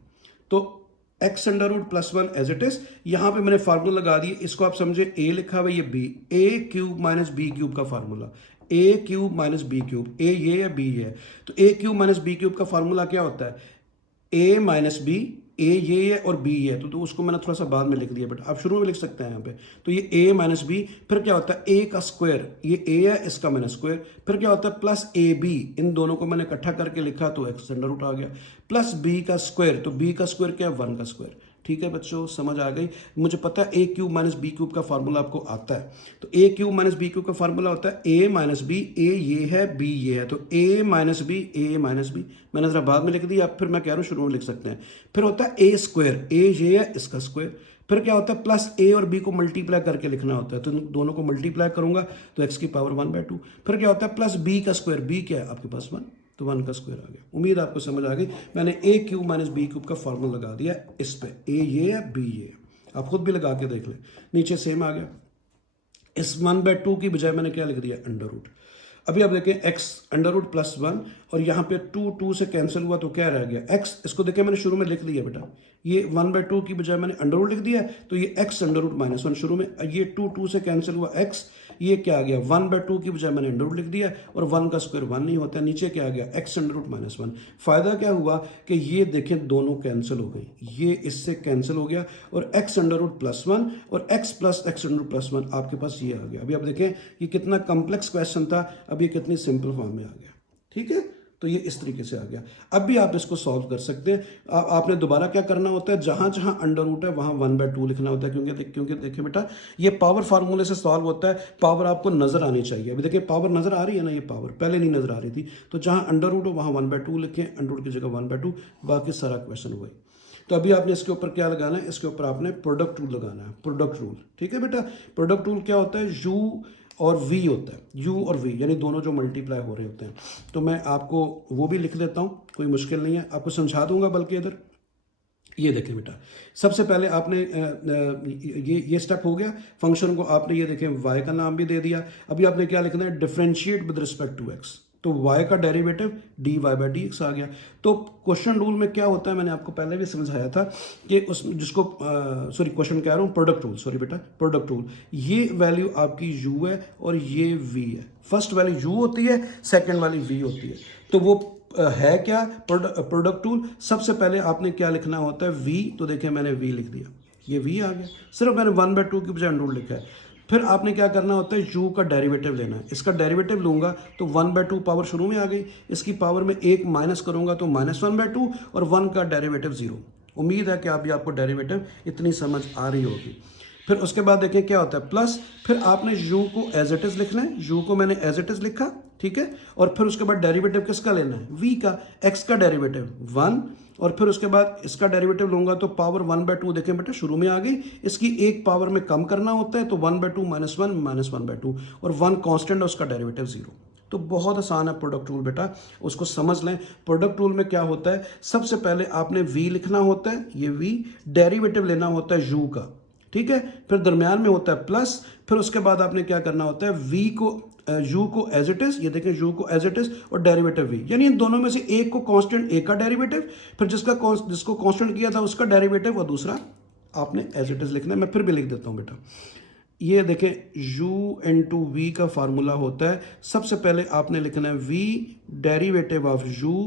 तो x under root plus one as it is. यहाँ पे मैंने फार्मूला लगा दिया, इसको आप समझे ए लिखा हुआ, ये बी, ए क्यूब माइनस बी क्यूब का फार्मूला, ए क्यूब माइनस बी क्यूब, ए ये है बी ये है, तो ए क्यूब माइनस बी क्यूब का फार्मूला क्या होता है, ए माइनस बी, ए ये है और बी ये है, तो उसको मैंने थोड़ा सा बाद में लिख दिया, बट आप शुरू में लिख सकते हैं यहाँ पे। तो ये ए माइनस बी, फिर क्या होता है ए का स्क्वायर, ये ए है इसका मैंने स्क्वायर, फिर क्या होता है प्लस ए बी, इन दोनों को मैंने इकट्ठा करके लिखा तो एक्स अंडर रूट आ गया, प्लस बी का स्क्वायर, तो बी का स्क्वायर क्या है, वन का स्क्वायर। ठीक है बच्चों, समझ आ गई। मुझे पता है ए क्यूब माइनस बी क्यूब का फार्मूला आपको आता है, तो ए क्यूब माइनस बी क्यूब का फार्मूला होता है ए माइनस बी, ए ये है बी ये है, तो ए माइनस बी, ए माइनस बी मैंने जरा बाद में लिख दिया, अब फिर मैं कह रहा हूँ शुरू में लिख सकते हैं। फिर होता है ए स्क्वायर, ए ये है इसका स्क्वायर, फिर क्या होता है प्लस ए और बी को मल्टीप्लाई करके लिखना होता है, तो दोनों को मल्टीप्लाई करूंगा तो एक्स की पावर 1/2, फिर क्या होता है प्लस बी का स्क्वायर, बी क्या है आपके पास 1, तो 1 का स्क्वायर आ गया। उम्मीद आपको समझ आ गई। मैंने ए क्यूब माइनस बी क्यूब का फॉर्मूला लगा दिया इस पे, ए ये है बी ये है, आप खुद भी लगा के देख लें, नीचे सेम आ गया। इस 1/2 की बजाय मैंने क्या लिख दिया, अंडर रूट। अभी आप देखें एक्स अंडर रूट प्लस 1 और यहाँ पे 2 से कैंसिल हुआ तो क्या रह गया एक्स, इसको देखें मैंने शुरू में लिख दिया बेटा, ये 1/2 की बजाय मैंने अंडर रूट लिख दिया, तो ये एक्स अंडर रूट माइनस 1 शुरू में, ये 2 से कैंसिल हुआ एक्स, ये क्या आ गया 1/2 की बजाय मैंने अंडर रूट लिख दिया, और 1 का स्क्वायर 1 नहीं होता, नीचे क्या आ गया एक्स अंडर रूट माइनस 1। फायदा क्या हुआ कि ये देखें दोनों कैंसिल हो गई, ये इससे कैंसिल हो गया, और एक्स अंडर रूट प्लस 1 और x plus x under root plus 1 आपके पास ये आ गया। अभी आप देखें ये कितना कॉम्प्लेक्स क्वेश्चन था, अब ये कितनी सिंपल फॉर्म में आ गया। ठीक है, तो ये इस तरीके से आ गया। अब भी आप इसको सॉल्व कर सकते हैं। आपने दोबारा क्या करना होता है, जहां जहां अंडर रूट है वहां 1/2 लिखना होता है, क्योंकि देखिए बेटा ये पावर फार्मूले से सॉल्व होता है, पावर आपको नजर आनी चाहिए। अभी देखिए पावर नजर आ रही है ना, ये पावर पहले नहीं नजर आ रही थी, तो जहां अंडर रूट हो वहां 1/2 लिखें, अंडर रूट की जगह 1/2, बाकी सारा क्वेश्चन वही। तो अभी आपने इसके ऊपर क्या लगाना है, इसके ऊपर आपने प्रोडक्ट रूल लगाना है, प्रोडक्ट रूल। ठीक है बेटा, प्रोडक्ट रूल क्या होता है, यू और वी होता है, यू और वी यानी दोनों जो मल्टीप्लाई हो रहे होते हैं। तो मैं आपको वो भी लिख देता हूँ, कोई मुश्किल नहीं है, आपको समझा दूंगा। बल्कि इधर ये देखें बेटा, सबसे पहले आपने ये स्टेप हो गया, फंक्शन को आपने ये देखें y का नाम भी दे दिया। अभी आपने क्या लिखना है, differentiate with respect to x, तो y का डेरिवेटिव dy/dx आ गया। तो क्वेश्चन रूल में क्या होता है, मैंने आपको पहले भी समझाया था कि उस जिसको सॉरी क्वेश्चन कह रहा हूँ, प्रोडक्ट रूल, सॉरी बेटा प्रोडक्ट रूल, ये वैल्यू आपकी u है और ये v है। फर्स्ट वैल्यू u होती है, सेकेंड वाली v होती है। तो वो है क्या प्रोडक्ट टूल, सबसे पहले आपने क्या लिखना होता है v, तो देखिए मैंने v लिख दिया, ये v आ गया, सिर्फ मैंने 1/2 की बजाय अंडर रूट लिखा है। फिर आपने क्या करना होता है, u का डेरिवेटिव लेना है, इसका डेरिवेटिव लूंगा तो 1/2 पावर शुरू में आ गई, इसकी पावर में 1 माइनस करूंगा तो -1/2, और 1 का डेरिवेटिव 0। उम्मीद है कि अभी आपको डेरिवेटिव इतनी समझ आ रही होगी। फिर उसके बाद देखिए क्या होता है प्लस, फिर आपने u को एज इट इज लिखना है, u को मैंने एज इट इज लिखा, ठीक है, और फिर उसके बाद डेरिवेटिव किसका लेना है, v का, x का डेरिवेटिव 1, और फिर उसके बाद इसका डेरिवेटिव लूंगा तो पावर 1/2 देखें बेटा शुरू में आ गई, इसकी एक पावर में कम करना होता है, तो 1/2 -1 -1/2, और 1 कांस्टेंट है उसका डेरिवेटिव 0। तो बहुत आसान है प्रोडक्ट रूल बेटा, उसको समझ लें। प्रोडक्ट रूल में क्या होता है, सबसे पहले आपने v लिखना होता है, ये v, डेरिवेटिव लेना होता है u का, ठीक है, फिर दरमियान में होता है प्लस, फिर उसके बाद आपने क्या करना होता है v को u को एज इट इज, ये देखें u को एज इट इज और डेरिवेटिव v, यानी इन दोनों में से एक को कांस्टेंट, एक का डेरिवेटिव, फिर जिसको कांस्टेंट किया था उसका डेरिवेटिव, और दूसरा आपने एज इट इज लिखना है। मैं फिर भी लिख देता हूं बेटा, ये देखें u इंटू वी का फार्मूला होता है, सबसे पहले आपने लिखना है v derivative of u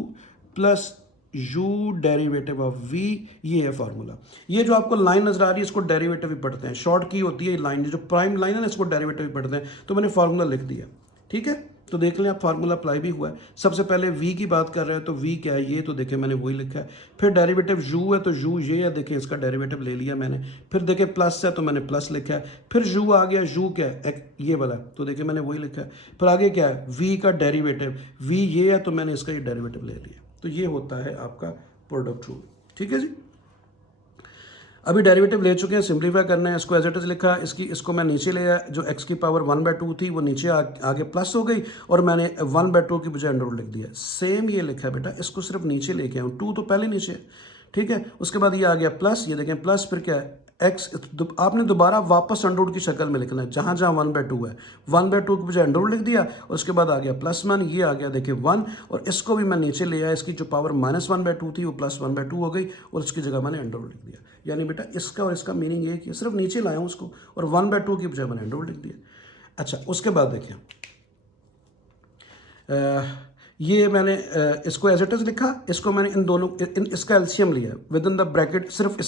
plus u derivative of v, ये है फार्मूला। ये जो आपको लाइन नजर आ रही है इसको डेरिवेटिव भी पढ़ते हैं, शॉर्ट की होती है लाइन, जो प्राइम लाइन है ना इसको डेरिवेटिव भी पढ़ते हैं। तो मैंने फार्मूला लिख दिया, ठीक है, तो देख लें आप फार्मूला अप्लाई भी हुआ है। सबसे पहले v की बात कर रहे हैं तो v क्या है, ये तो देखें मैंने वही लिखा है। फिर डेरिवेटिव u है तो u ये है, देखें इसका डेरिवेटिव ले लिया मैंने। फिर देखें प्लस है तो मैंने प्लस लिखा है। फिर u आ गया, u क्या है ये वाला, तो देखें मैंने वही लिखा है। फिर आगे क्या है, v का डेरिवेटिव, v ये है तो मैंने इसका ये डेरिवेटिव ले लिया। तो ये होता है आपका प्रोडक्ट रूल, ठीक है जी। अभी डेरिवेटिव ले चुके हैं, सिंप्लीफाई करना है, इसको एज इट इज लिखा, इसको मैं नीचे ले आया, जो x की पावर 1/2 थी वो नीचे आगे प्लस हो गई, और मैंने 1/2 की बजाय अंडर रूट लिख दिया। सेम ये लिखा है बेटा, इसको सिर्फ नीचे लेके आऊँ, 2 तो पहले नीचे है, ठीक है। उसके बाद ये आ गया प्लस, ये देखें प्लस, फिर क्या है एक्स, आपने दोबारा वापस अंडर रूट की शक्ल में लिखना है, जहाँ जहाँ 1/2 है, 1/2 के बजाय अंडर रूट लिख दिया और उसके बाद आ गया +1, ये आ गया देखिए 1, और इसको भी मैं नीचे ले आया, इसकी जो पावर -1/2 थी वो +1/2 हो गई और उसकी जगह मैंने अंडर रूट लिख दिया। यानी बेटा इसका और इसका मीनिंग ये कि सिर्फ नीचे लाया हूँ उसको और 1/2 की बजाय मैंने अंडर रूट लिख दिया। अच्छा, उसके बाद देखिए ये मैंने इसको एज इट इज लिखा, इसको मैंने इन दोनों इसका एलसीएम लिया विद इन द ब्रैकेट, सिर्फ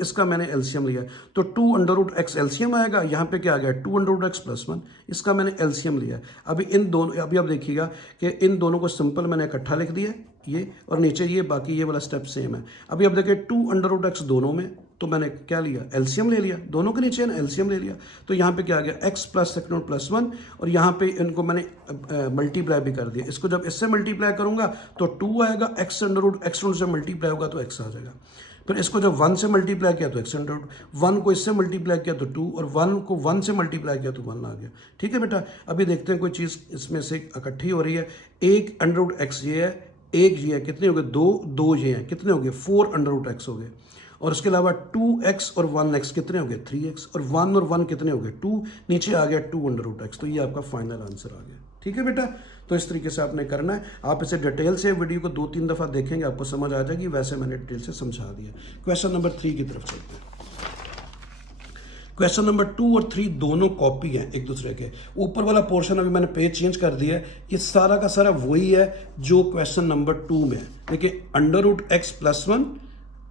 इसका मैंने एलसीएम लिया, तो 2√x एलसीएम आएगा, यहाँ पे क्या आ गया 2√x + 1, इसका मैंने एलसीएम लिया। अभी आप देखिएगा कि इन दोनों को सिंपल मैंने इकट्ठा लिख दिया ये, और नीचे ये, बाकी ये वाला स्टेप सेम है। अभी आप देखिए 2√x दोनों में, तो मैंने क्या लिया, एलसीएम ले लिया, दोनों के नीचे ना एलसीएम ले लिया, तो यहाँ पे क्या आ गया x + 1, और यहाँ पे इनको मैंने मल्टीप्लाई भी कर दिया। इसको जब इससे मल्टीप्लाई करूंगा तो 2 आएगा, x से मल्टीप्लाई होगा तो x आ जाएगा। फिर इसको जब 1 से मल्टीप्लाई किया तो x, 1 को इससे मल्टीप्लाई किया तो 2, और 1 को 1 से मल्टीप्लाई किया तो 1 आ गया। ठीक है बेटा, अभी देखते हैं कोई चीज़ इसमें से इकट्ठी हो रही है। एक √x ये है, एक ये है, कितने हो गए, 2 ये हैं, कितने हो गए 4√x हो गए, और उसके अलावा 2x और 1x कितने हो गए 3x, और 1 और 1 कितने हो गए 2, नीचे आ गया 2√x, तो ये आपका फाइनल आंसर आ गया। ठीक है बेटा, तो इस तरीके से आपने करना है। आप इसे डिटेल से वीडियो को 2-3 दफ़ा देखेंगे, आपको समझ आ जाएगी, वैसे मैंने डिटेल से समझा दिया। क्वेश्चन नंबर 3 की तरफ चलते हैं। क्वेश्चन नंबर 2 और 3 दोनों कॉपी हैं एक दूसरे के। ऊपर वाला पोर्शन अभी मैंने पेज चेंज कर दिया है, ये सारा का सारा वही है जो क्वेश्चन नंबर 2 में है। देखिए √x + 1,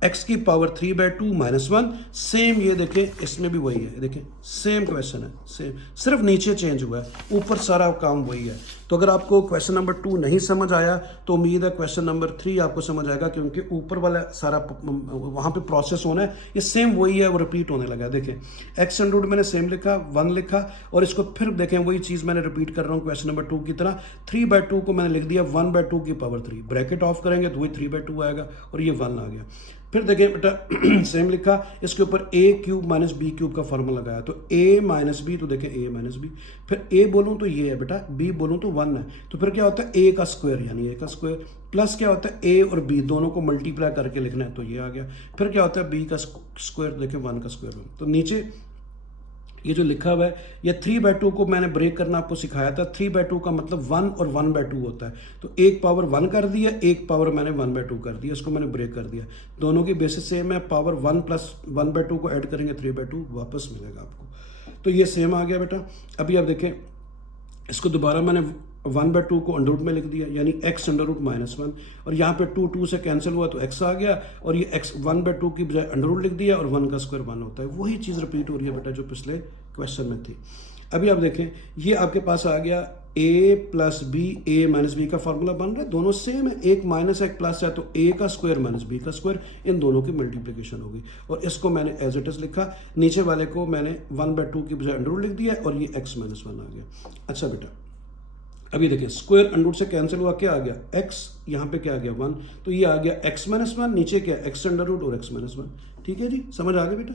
x की पावर 3/2 -1, सेम ये देखें इसमें भी वही है, देखें सेम क्वेश्चन है, सेम, सिर्फ नीचे चेंज हुआ है, ऊपर सारा काम वही है। तो अगर आपको क्वेश्चन नंबर 2 नहीं समझ आया तो उम्मीद है क्वेश्चन नंबर 3 आपको समझ आएगा, क्योंकि ऊपर वाला सारा वहाँ पे प्रोसेस होना है, ये सेम वही है, वो रिपीट होने लगा। देखें x √ मैंने सेम लिखा, 1 लिखा, और इसको फिर देखें वही चीज़ मैंने रिपीट कर रहा हूँ क्वेश्चन नंबर 2 की तरह। 3/2 को मैंने लिख दिया 1/2 की पावर 3, ब्रैकेट ऑफ करेंगे तो वही 3/2 आएगा, और ये 1 आ गया। फिर देखिए बेटा सेम लिखा, इसके ऊपर a³ - b³ का फॉर्मूला लगाया, तो a - b, तो देखें a - b, फिर a बोलूँ तो ये है बेटा, b बोलूँ तो 1 है, तो फिर क्या होता है a का स्क्वायर, यानी a का स्क्वायर, प्लस क्या होता है a और b दोनों को मल्टीप्लाई करके लिखना है, तो ये आ गया। फिर क्या होता है b का स्क्वायर, देखें 1 का स्क्वायर, तो नीचे ये जो लिखा हुआ है, ये 3/2 को मैंने ब्रेक करना आपको सिखाया था। 3/2 का मतलब 1 और 1/2 होता है, तो एक पावर 1 कर दिया, एक पावर मैंने 1/2 कर दिया, इसको मैंने ब्रेक कर दिया। दोनों की बेसिस सेम है, पावर 1 + 1/2 को ऐड करेंगे 3/2 वापस मिलेगा आपको, तो ये सेम आ गया बेटा। अभी आप देखें इसको दोबारा मैंने 1/2 को अंडर रूट में लिख दिया, यानी x √ -1, और यहाँ पे 2 से कैंसिल हुआ तो x आ गया, और ये x 1/2 की बजाय अंडर रूट लिख दिया, और 1 का स्क्वायर 1 होता है। वही चीज़ रिपीट हो रही है बेटा जो पिछले क्वेश्चन में थी। अभी आप देखें ये आपके पास आ गया a + b, a - b का फॉर्मूला बन रहा है, दोनों सेम है, एक माइनस एक प्लस है, तो a का स्क्वायर - b का स्क्वायर, इन दोनों की मल्टीप्लिकेशन होगी, और इसको मैंने एज इट इज लिखा, नीचे वाले को मैंने 1/2 की बजाय अंडर रूट लिख दिया, और ये x - 1 आ गया। अच्छा बेटा अभी देखिए स्क्वायर अंडर रूट से कैंसिल हुआ, क्या आ गया x, यहाँ पे क्या आ गया 1, तो ये आ गया x - 1, नीचे क्या x अंडर रूट और x - 1। ठीक है जी, समझ आ गया बेटा।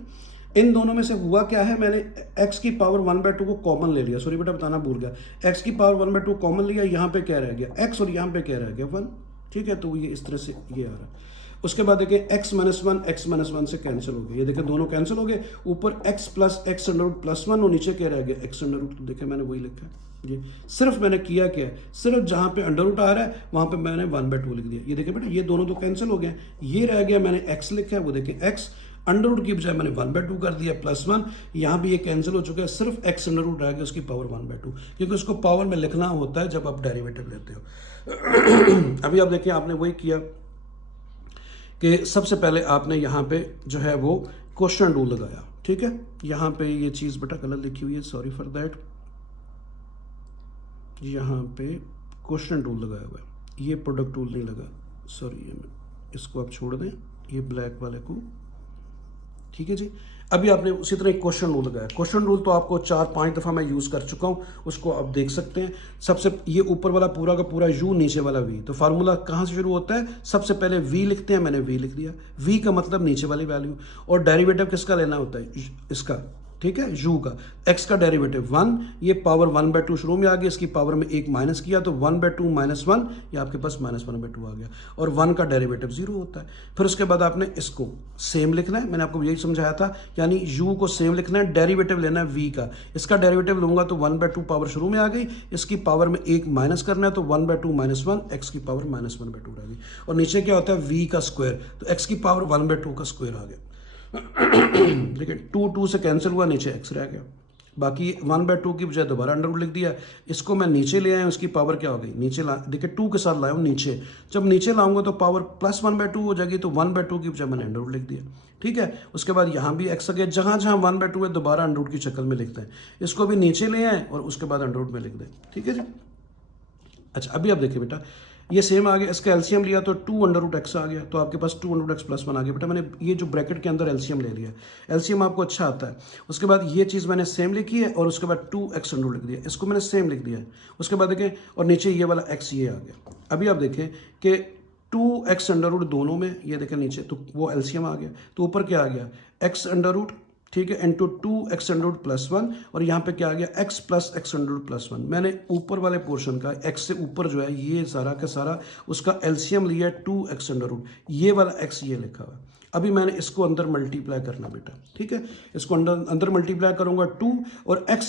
इन दोनों में से हुआ क्या है, मैंने x की पावर 1/2 को कॉमन ले लिया, सॉरी बेटा बताना भूल गया, x की पावर 1/2 कॉमन लिया, यहाँ पे क्या रह गया x, और यहाँ पे क्या रह गया 1। ठीक है, तो ये इस तरह से ये आ रहा है। उसके बाद देखिए x - 1 से कैंसिल हो गया, ये देखिए दोनों कैंसिल हो गए, ऊपर x + x अंडर रूट +1, और नीचे क्या रह गया x अंडर रूट, तो देखिए मैंने वही लिखा है जी। सिर्फ मैंने किया क्या है, सिर्फ जहाँ पे अंडर रूट आ रहा है वहाँ पे मैंने 1/2 लिख दिया। ये देखिए बेटा ये दोनों तो कैंसिल हो गए, ये रह गया, मैंने x लिखा है, वो देखिए x अंडर रूट की बजाय मैंने 1/2 कर दिया +1, यहाँ भी ये कैंसिल हो चुका है, सिर्फ x अंडर रूट रह गया, उसकी पावर 1/2, क्योंकि उसको पावर में लिखना होता है जब आप डेरिवेटिव लेते हो। अभी आप देखिए आपने वही किया कि सबसे पहले आपने यहाँ पे जो है वो क्वेश्चन रूल लगाया। ठीक है, यहाँ पे ये चीज़ बेटा गलत लिखी हुई है, सॉरी फॉर दैट, यहाँ पे क्वेश्चन रूल लगाया हुआ है, ये प्रोडक्ट रूल नहीं लगा, सॉरी, ये इसको आप छोड़ दें, ये ब्लैक वाले को। ठीक है जी, अभी आपने उसी तरह एक क्वेश्चन रूल लगाया। क्वेश्चन रूल तो आपको 4-5 दफ़ा मैं यूज़ कर चुका हूँ, उसको आप देख सकते हैं। सबसे ये ऊपर वाला पूरा का पूरा u, नीचे वाला v, तो फार्मूला कहाँ से शुरू होता है, सबसे पहले v लिखते हैं, मैंने v लिख दिया, v का मतलब नीचे वाली वैल्यू, और डेरिवेटिव किसका लेना होता है, इसका, ठीक है, u का x का डेरिवेटिव 1, ये पावर 1/2 शुरू में आ गया, इसकी पावर में 1 माइनस किया तो 1/2 माइनस 1, ये आपके पास -1/2 आ गया, और 1 का डेरिवेटिव 0 होता है। फिर उसके बाद आपने इसको सेम लिखना है, मैंने आपको यही समझाया था, यानी u को सेम लिखना है, डेरिवेटिव लेना है v का, इसका डेरिवेटिव लूंगा तो 1/2 पावर शुरू में आ गई, इसकी पावर में 1 माइनस करना है तो 1/2 माइनस 1, x की पावर -1/2 रह गई, और नीचे क्या होता है v का स्क्वायर, तो x की पावर 1/2 का स्क्वायर आ गया। देखिए 2 से कैंसिल हुआ, नीचे x रह गया, बाकी 1/2 की बजाय दोबारा अंडर रूट लिख दिया, इसको मैं नीचे ले आया, उसकी पावर क्या हो गई, नीचे ला, देखिए 2 के साथ लाया हूँ नीचे, जब नीचे लाऊंगा तो पावर +1/2 हो जाएगी, तो 1/2 की बजाय मैंने अंडर रूट लिख दिया। ठीक है, उसके बाद यहाँ भी x आ गया, जहाँ जहाँ 1/2 है दोबारा अंडर रूट की शक्ल में लिखते हैं, इसको भी नीचे ले आए और उसके बाद अंडर रूट में लिख दें। ठीक है जी, अच्छा अभी आप देखिए बेटा, ये सेम आ गया, इसका एलसीएम लिया तो 2√x आ गया, तो आपके पास 2√x + 1 आ गया। बेटा मैंने ये जो ब्रैकेट के अंदर एलसीएम ले लिया, एलसीएम आपको अच्छा आता है। उसके बाद ये चीज़ मैंने सेम लिखी है, और उसके बाद 2x लिख दिया, इसको मैंने सेम लिख दिया है। उसके बाद देखें, और नीचे ये वाला x ये आ गया। अभी आप देखें कि 2x दोनों में, ये देखें नीचे, तो वो एलसीएम आ गया, तो ऊपर क्या आ गया, x, ठीक है, इंटू 2x + 1, और यहाँ पे क्या आ गया, x + x + 1। मैंने ऊपर वाले पोर्शन का x से ऊपर जो है ये सारा का सारा उसका एलसीएम लिया है 2x, ये वाला x ये लिखा हुआ है। अभी मैंने इसको अंदर मल्टीप्लाई करना बेटा, ठीक है, इसको अंदर मल्टीप्लाई करूंगा 2, और x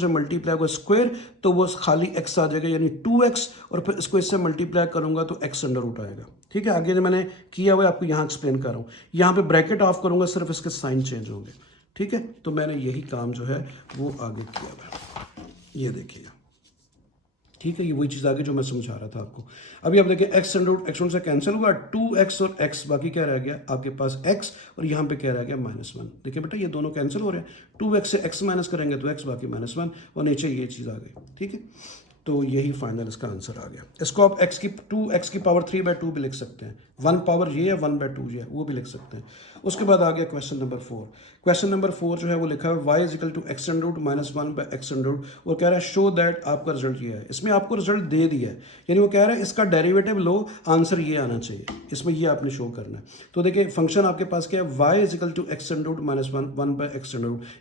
से मल्टीप्लाई होगा स्क्वायर, तो वो खाली x आ जाएगा, यानी 2x, और फिर इसको इससे मल्टीप्लाई करूंगा तो x आएगा। ठीक है, आगे जो मैंने किया हुआ है आपको यहाँ एक्सप्लेन कर रहा हूँ। यहाँ पे ब्रैकेट ऑफ करूंगा, सिर्फ इसके साइन चेंज होंगे। ठीक है, तो मैंने यही काम जो है वो आगे किया हुआ है, ये देखिएगा। ठीक है, ये वही चीज़ आगे जो मैं समझा रहा था आपको। अभी आप देखिए x से कैंसिल हुआ, 2x और x, बाकी क्या रह गया आपके पास x, और यहाँ पे क्या रह गया -1। देखिए बेटा ये दोनों कैंसिल हो रहे हैं, 2x से x माइनस करेंगे तो x, बाकी -1, और नीचे ये चीज़ आ गई। ठीक है, तो यही फाइनल इसका आंसर आ गया। इसको आप 2x की पावर 3/2 भी लिख सकते हैं, 1 पावर ये है, 1/2 ये है, वो भी लिख सकते हैं। उसके बाद आ गया क्वेश्चन नंबर 4। क्वेश्चन नंबर 4 जो है वो लिखा है y = x -1/x, वो कह रहा है शो दैट, आपका रिजल्ट ये है। इसमें आपको रिजल्ट दे दिया है, यानी वो कह रहा है इसका डेरिवेटिव लो, आंसर ये आना चाहिए, इसमें ये आपने शो करना है। तो देखिए फंक्शन आपके पास क्या है, y = x -1/x,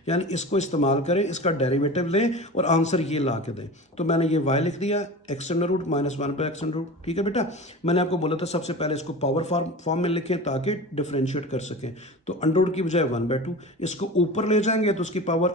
यानी इसको इस्तेमाल करें, इसका डेरिवेटिव लें और आंसर ये ला के दें। तो मैंने ये y लिख दिया, x -1/x। ठीक है बेटा, मैंने आपको बोला था सबसे पहले इसको पावर फॉर्म में लिखें ताकि डिफरेंशिएट कर सकें। तो अंडर की बजाय 1/2, इसको ऊपर ले जाएंगे तो उसकी पावर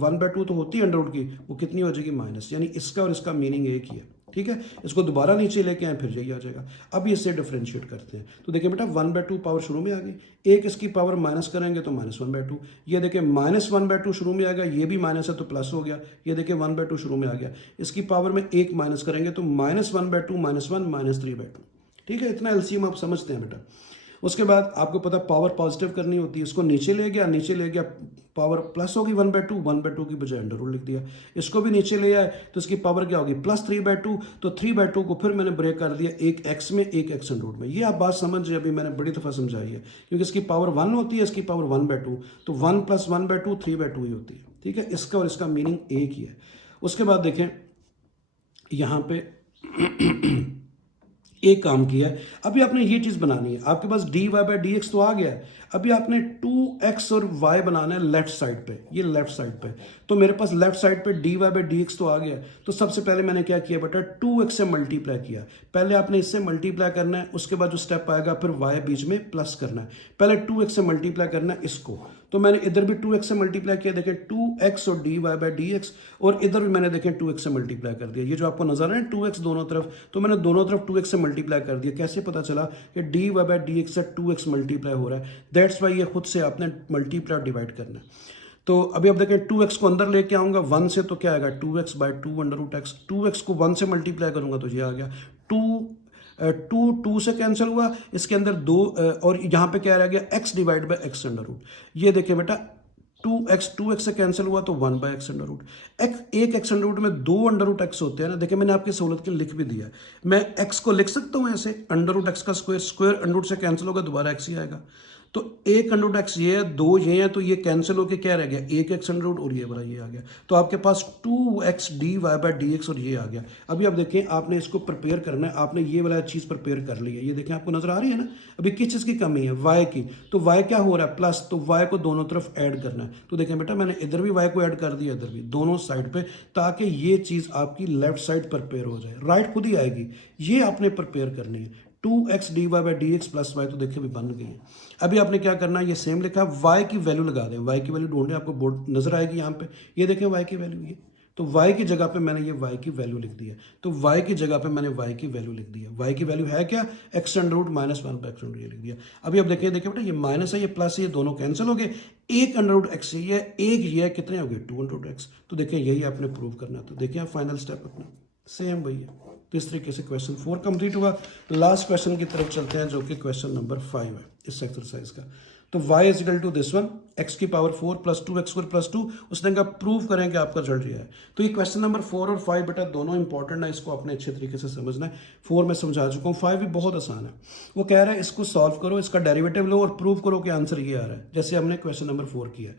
1/2 तो होती है अंडर की, वो कितनी हो जाएगी माइनस, यानी इसका और इसका मीनिंग एक ही है। ठीक है, इसको दोबारा नीचे लेके आए, फिर यही आ जाएगा। अब इससे डिफरेंशिएट करते हैं, तो देखिए बेटा 1/2 पावर शुरू में आ गई, एक इसकी पावर माइनस करेंगे तो -1/2, ये देखिए -1/2 शुरू में आ गया, ये भी माइनस है तो प्लस हो गया, ये देखिए 1/2 शुरू में आ गया, इसकी पावर में 1 माइनस करेंगे तो -1/2 -1 -3/2। ठीक है, इतना एलसीएम आप समझते हैं बेटा। उसके बाद आपको पता पावर पॉजिटिव करनी होती है, इसको नीचे ले गया, पावर प्लस होगी 1/2 की बजाय अंडर रूट लिख दिया। इसको भी नीचे ले आए तो इसकी पावर क्या होगी, +3/2, तो 3/2 को फिर मैंने ब्रेक कर दिया, एक x में एक x अंडर में। ये आप बात समझिए, अभी मैंने बड़ी दफ़ा समझाई है, क्योंकि इसकी पावर 1 होती है, इसकी पावर 1/2, तो 1 + 1/2 3/2 ही होती है। ठीक है, इसका और इसका मीनिंग एक ही है। उसके बाद देखें यहाँ पे एक काम किया है, अभी आपने ये चीज़ बनानी है, आपके पास dy/dx तो आ गया है, अभी आपने 2x और y बनाना है लेफ्ट साइड पे, ये लेफ्ट साइड पे। तो मेरे पास लेफ्ट साइड पे dy/dx तो आ गया, तो सबसे पहले मैंने क्या किया बेटा, 2x से मल्टीप्लाई किया। पहले आपने इससे मल्टीप्लाई करना है, उसके बाद जो स्टेप आएगा फिर y बीच में प्लस करना है। पहले 2x से मल्टीप्लाई करना है इसको, तो मैंने इधर भी 2x से मल्टीप्लाई किया, देखें 2x और dy/dx, और इधर भी मैंने देखें 2x से मल्टीप्लाई कर दिया। ये जो आपको नजर है 2x दोनों तरफ, तो मैंने दोनों तरफ 2x से मल्टीप्लाई कर दिया। कैसे पता चला कि dy/dx से 2x मल्टीप्लाई हो रहा है, दैट्स वाई ये खुद से आपने मल्टीप्लाई डिवाइड करना है। तो अभी आप देखें 2x को अंदर लेके आऊंगा 1 से, तो क्या आएगा 2x/2 2x को 1 से मल्टीप्लाई करूंगा तो ये आ गया 2 से कैंसिल हुआ, इसके अंदर 2, और यहाँ पे क्या रह गया x/x। ये देखिए बेटा 2x से कैंसिल हुआ तो 1/x। एक x में 2 x होते हैं ना, देखिए मैंने आपकी सहूलत के लिख भी दिया। मैं x को लिख सकता हूँ ऐसे, √x का स्क्वायर, √रूट से कैंसिल होगा दोबारा x ही आएगा। तो एक अंडर रूट एक्स ये है, दो ये है, तो ये कैंसिल होके क्या रह गया, एक एक्स अंडर रूट और ये बड़ा ये आ गया। तो आपके पास 2x dy by d x और ये आ गया। अभी आप देखें, आपने इसको प्रिपेयर करना है, आपने ये वाला चीज़ प्रिपेयर कर ली है, ये देखें आपको नजर आ रही है ना। अभी किस चीज़ की कमी है, y की। तो y क्या हो रहा है, प्लस, तो y को दोनों तरफ ऐड करना है। तो देखें बेटा, मैंने इधर भी y को ऐड कर दिया, इधर भी, दोनों साइड पे, ताकि ये चीज़ आपकी लेफ्ट साइड प्रिपेयर हो जाए, राइट खुद ही आएगी। ये आपने प्रिपेयर करनी है। 2x dy by d x plus y, तो देखिए भी बन गई है। अभी आपने क्या करना है, ये सेम लिखा है, y की वैल्यू लगा दें, y की वैल्यू ढूंढें, आपको बोर्ड नजर आएगी यहाँ पे, ये देखें y की वैल्यू ये। तो y की जगह पे मैंने ये y की वैल्यू लिख दी है। तो y की जगह पे मैंने y की वैल्यू लिख दी है। y की वैल्यू है क्या, x under root minus one by x under root, ये लिख दिया। अभी आप देखिए बेटा, ये माइनस है, ये प्लस है, ये दोनों कैंसिल हो गए। एक अंडर रूट एक्स ये है, एक ये है, कितने हो गए, 2 अंडर रूट एक्स। तो देखिए यही आपने प्रूव करना है। तो देखिए आप फाइनल स्टेप अपना सेम वही है। तो इस तरीके से क्वेश्चन 4 कंप्लीट हुआ। लास्ट क्वेश्चन की तरफ चलते हैं, जो कि क्वेश्चन नंबर 5 है इस एक्सरसाइज का। तो y is equal to this one, x की power 4 plus 2x square plus 2, उसने कहा प्रूव करें कि आपका रिजल्ट ये है। तो ये क्वेश्चन नंबर 4 और 5 बेटा दोनों इंपॉर्टेंट है, इसको अपने अच्छे तरीके से समझना है। 4 में समझा चुका हूँ, 5 भी बहुत आसान है। वो कह रहा है इसको सॉल्व करो, इसका डेरिवेटिव लो और प्रूव करो कि आंसर ये आ रहा है, जैसे हमने क्वेश्चन नंबर 4 किया है।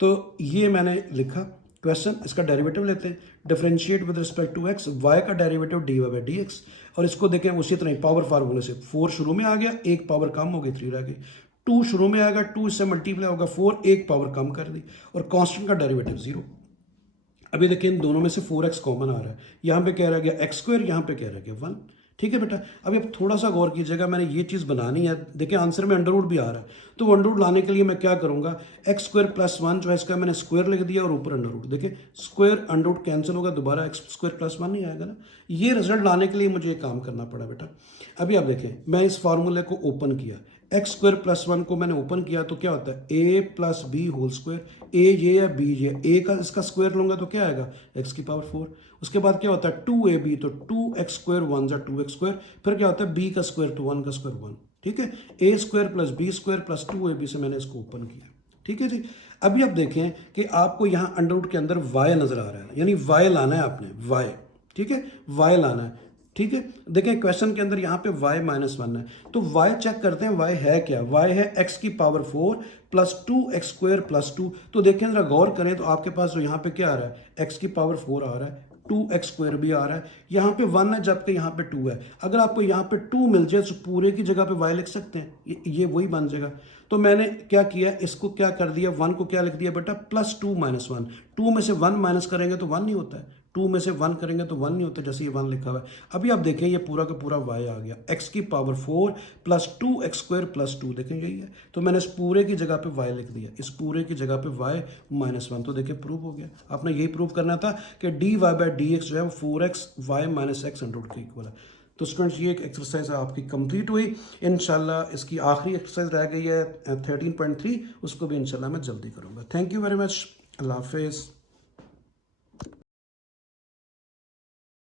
तो ये मैंने लिखा क्वेश्चन, इसका डेरिवेटिव लेते हैं, differentiate with respect to x, y का derivative d y by d x, और इसको देखें उसी तरह पावर फार्मूले से। 4 शुरू में आ गया, एक पावर कम हो गई, 3 रह गई। 2 शुरू में आएगा, 2 इससे मल्टीप्लाई होगा 4, एक पावर कम कर दी, और कांस्टेंट का डेरिवेटिव 0। अभी देखिए इन दोनों में से 4x कॉमन आ रहा है, यहाँ पे कह रहा गया एक्स स्क्वायर, यहाँ पे कह रहा गया 1। ठीक है बेटा, अभी आप थोड़ा सा गौर कीजिएगा, मैंने ये चीज़ बनानी है। देखिए आंसर में अंडर रूट भी आ रहा है, तो अंडर रूट लाने के लिए मैं क्या करूंगा, एक्स स्क्वायर प्लस 1 जो है इसका मैंने स्क्वायर लिख दिया और ऊपर अंडर रूट। देखिए स्क्वायर अंडर रूट कैंसिल होगा, दोबारा एक्स स्क्वायर प्लस 1 नहीं आएगा ना। ये रिजल्ट लाने के लिए मुझे काम करना पड़ा बेटा। अभी आप देखें, मैं इस फार्मूले को ओपन किया, एक्स स्क्वायर प्लस 1 को मैंने ओपन किया, तो क्या होता है, ए प्लस बी होल स्क्वायर, ए ये है बी ये, ए का इसका स्क्वायर लूंगा तो क्या आएगा, एक्स की पावर 4। उसके बाद क्या होता है 2ab, तो 2x स्क्वायर 1 जा 2x स्क्वायर, फिर क्या होता है b का स्क्वायर तो 1 का स्क्वायर 1। ठीक है, a square plus b square plus 2ab से मैंने इसको ओपन किया। ठीक है जी। अभी आप देखें कि आपको यहाँ अंडर रूट के अंदर y नजर आ रहा है, यानी y लाना है आपने, y। ठीक है, y लाना है। ठीक है, देखें क्वेश्चन के अंदर यहाँ पे y माइनस 1 है, तो y चेक करते हैं, y है क्या, y है x की power 4 plus 2x square plus 2। तो देखें जरा गौर करें, तो आपके पास जो यहाँ पे क्या आ रहा है, x की पावर 4 आ रहा है, 2x स्क्वायर भी आ रहा है, यहाँ पे 1 है जबकि यहाँ पे 2 है। अगर आपको यहाँ पे 2 मिल जाए तो पूरे की जगह पे y लिख सकते हैं, ये वही बन जाएगा। तो मैंने क्या किया, इसको क्या कर दिया, 1 को क्या लिख दिया बेटा, प्लस 2 माइनस 1। 2 में से 1 माइनस करेंगे तो 1 नहीं होता है, 2 में से 1 करेंगे तो 1 नहीं होता, जैसे ये 1 लिखा हुआ है। अभी आप देखें ये पूरा का पूरा y आ गया, x की power 4 plus 2x square plus 2, देखें यही है। तो मैंने इस पूरे की जगह पे y लिख दिया, इस पूरे की जगह पे y माइनस 1। तो देखिए प्रूव हो गया। आपने यही प्रूव करना था कि dy बाई डी एक्स जो है वो 4x y minus x under root के इक्वल है। तो स्टूडेंट्स ये एक एक्सरसाइज आपकी कंप्लीट हुई। इंशाल्लाह इसकी आखिरी एक्सरसाइज रह गई है 13.3, उसको भी इंशाल्लाह मैं जल्दी करूँगा। थैंक यू वेरी मच, अल्लाह हाफिज़।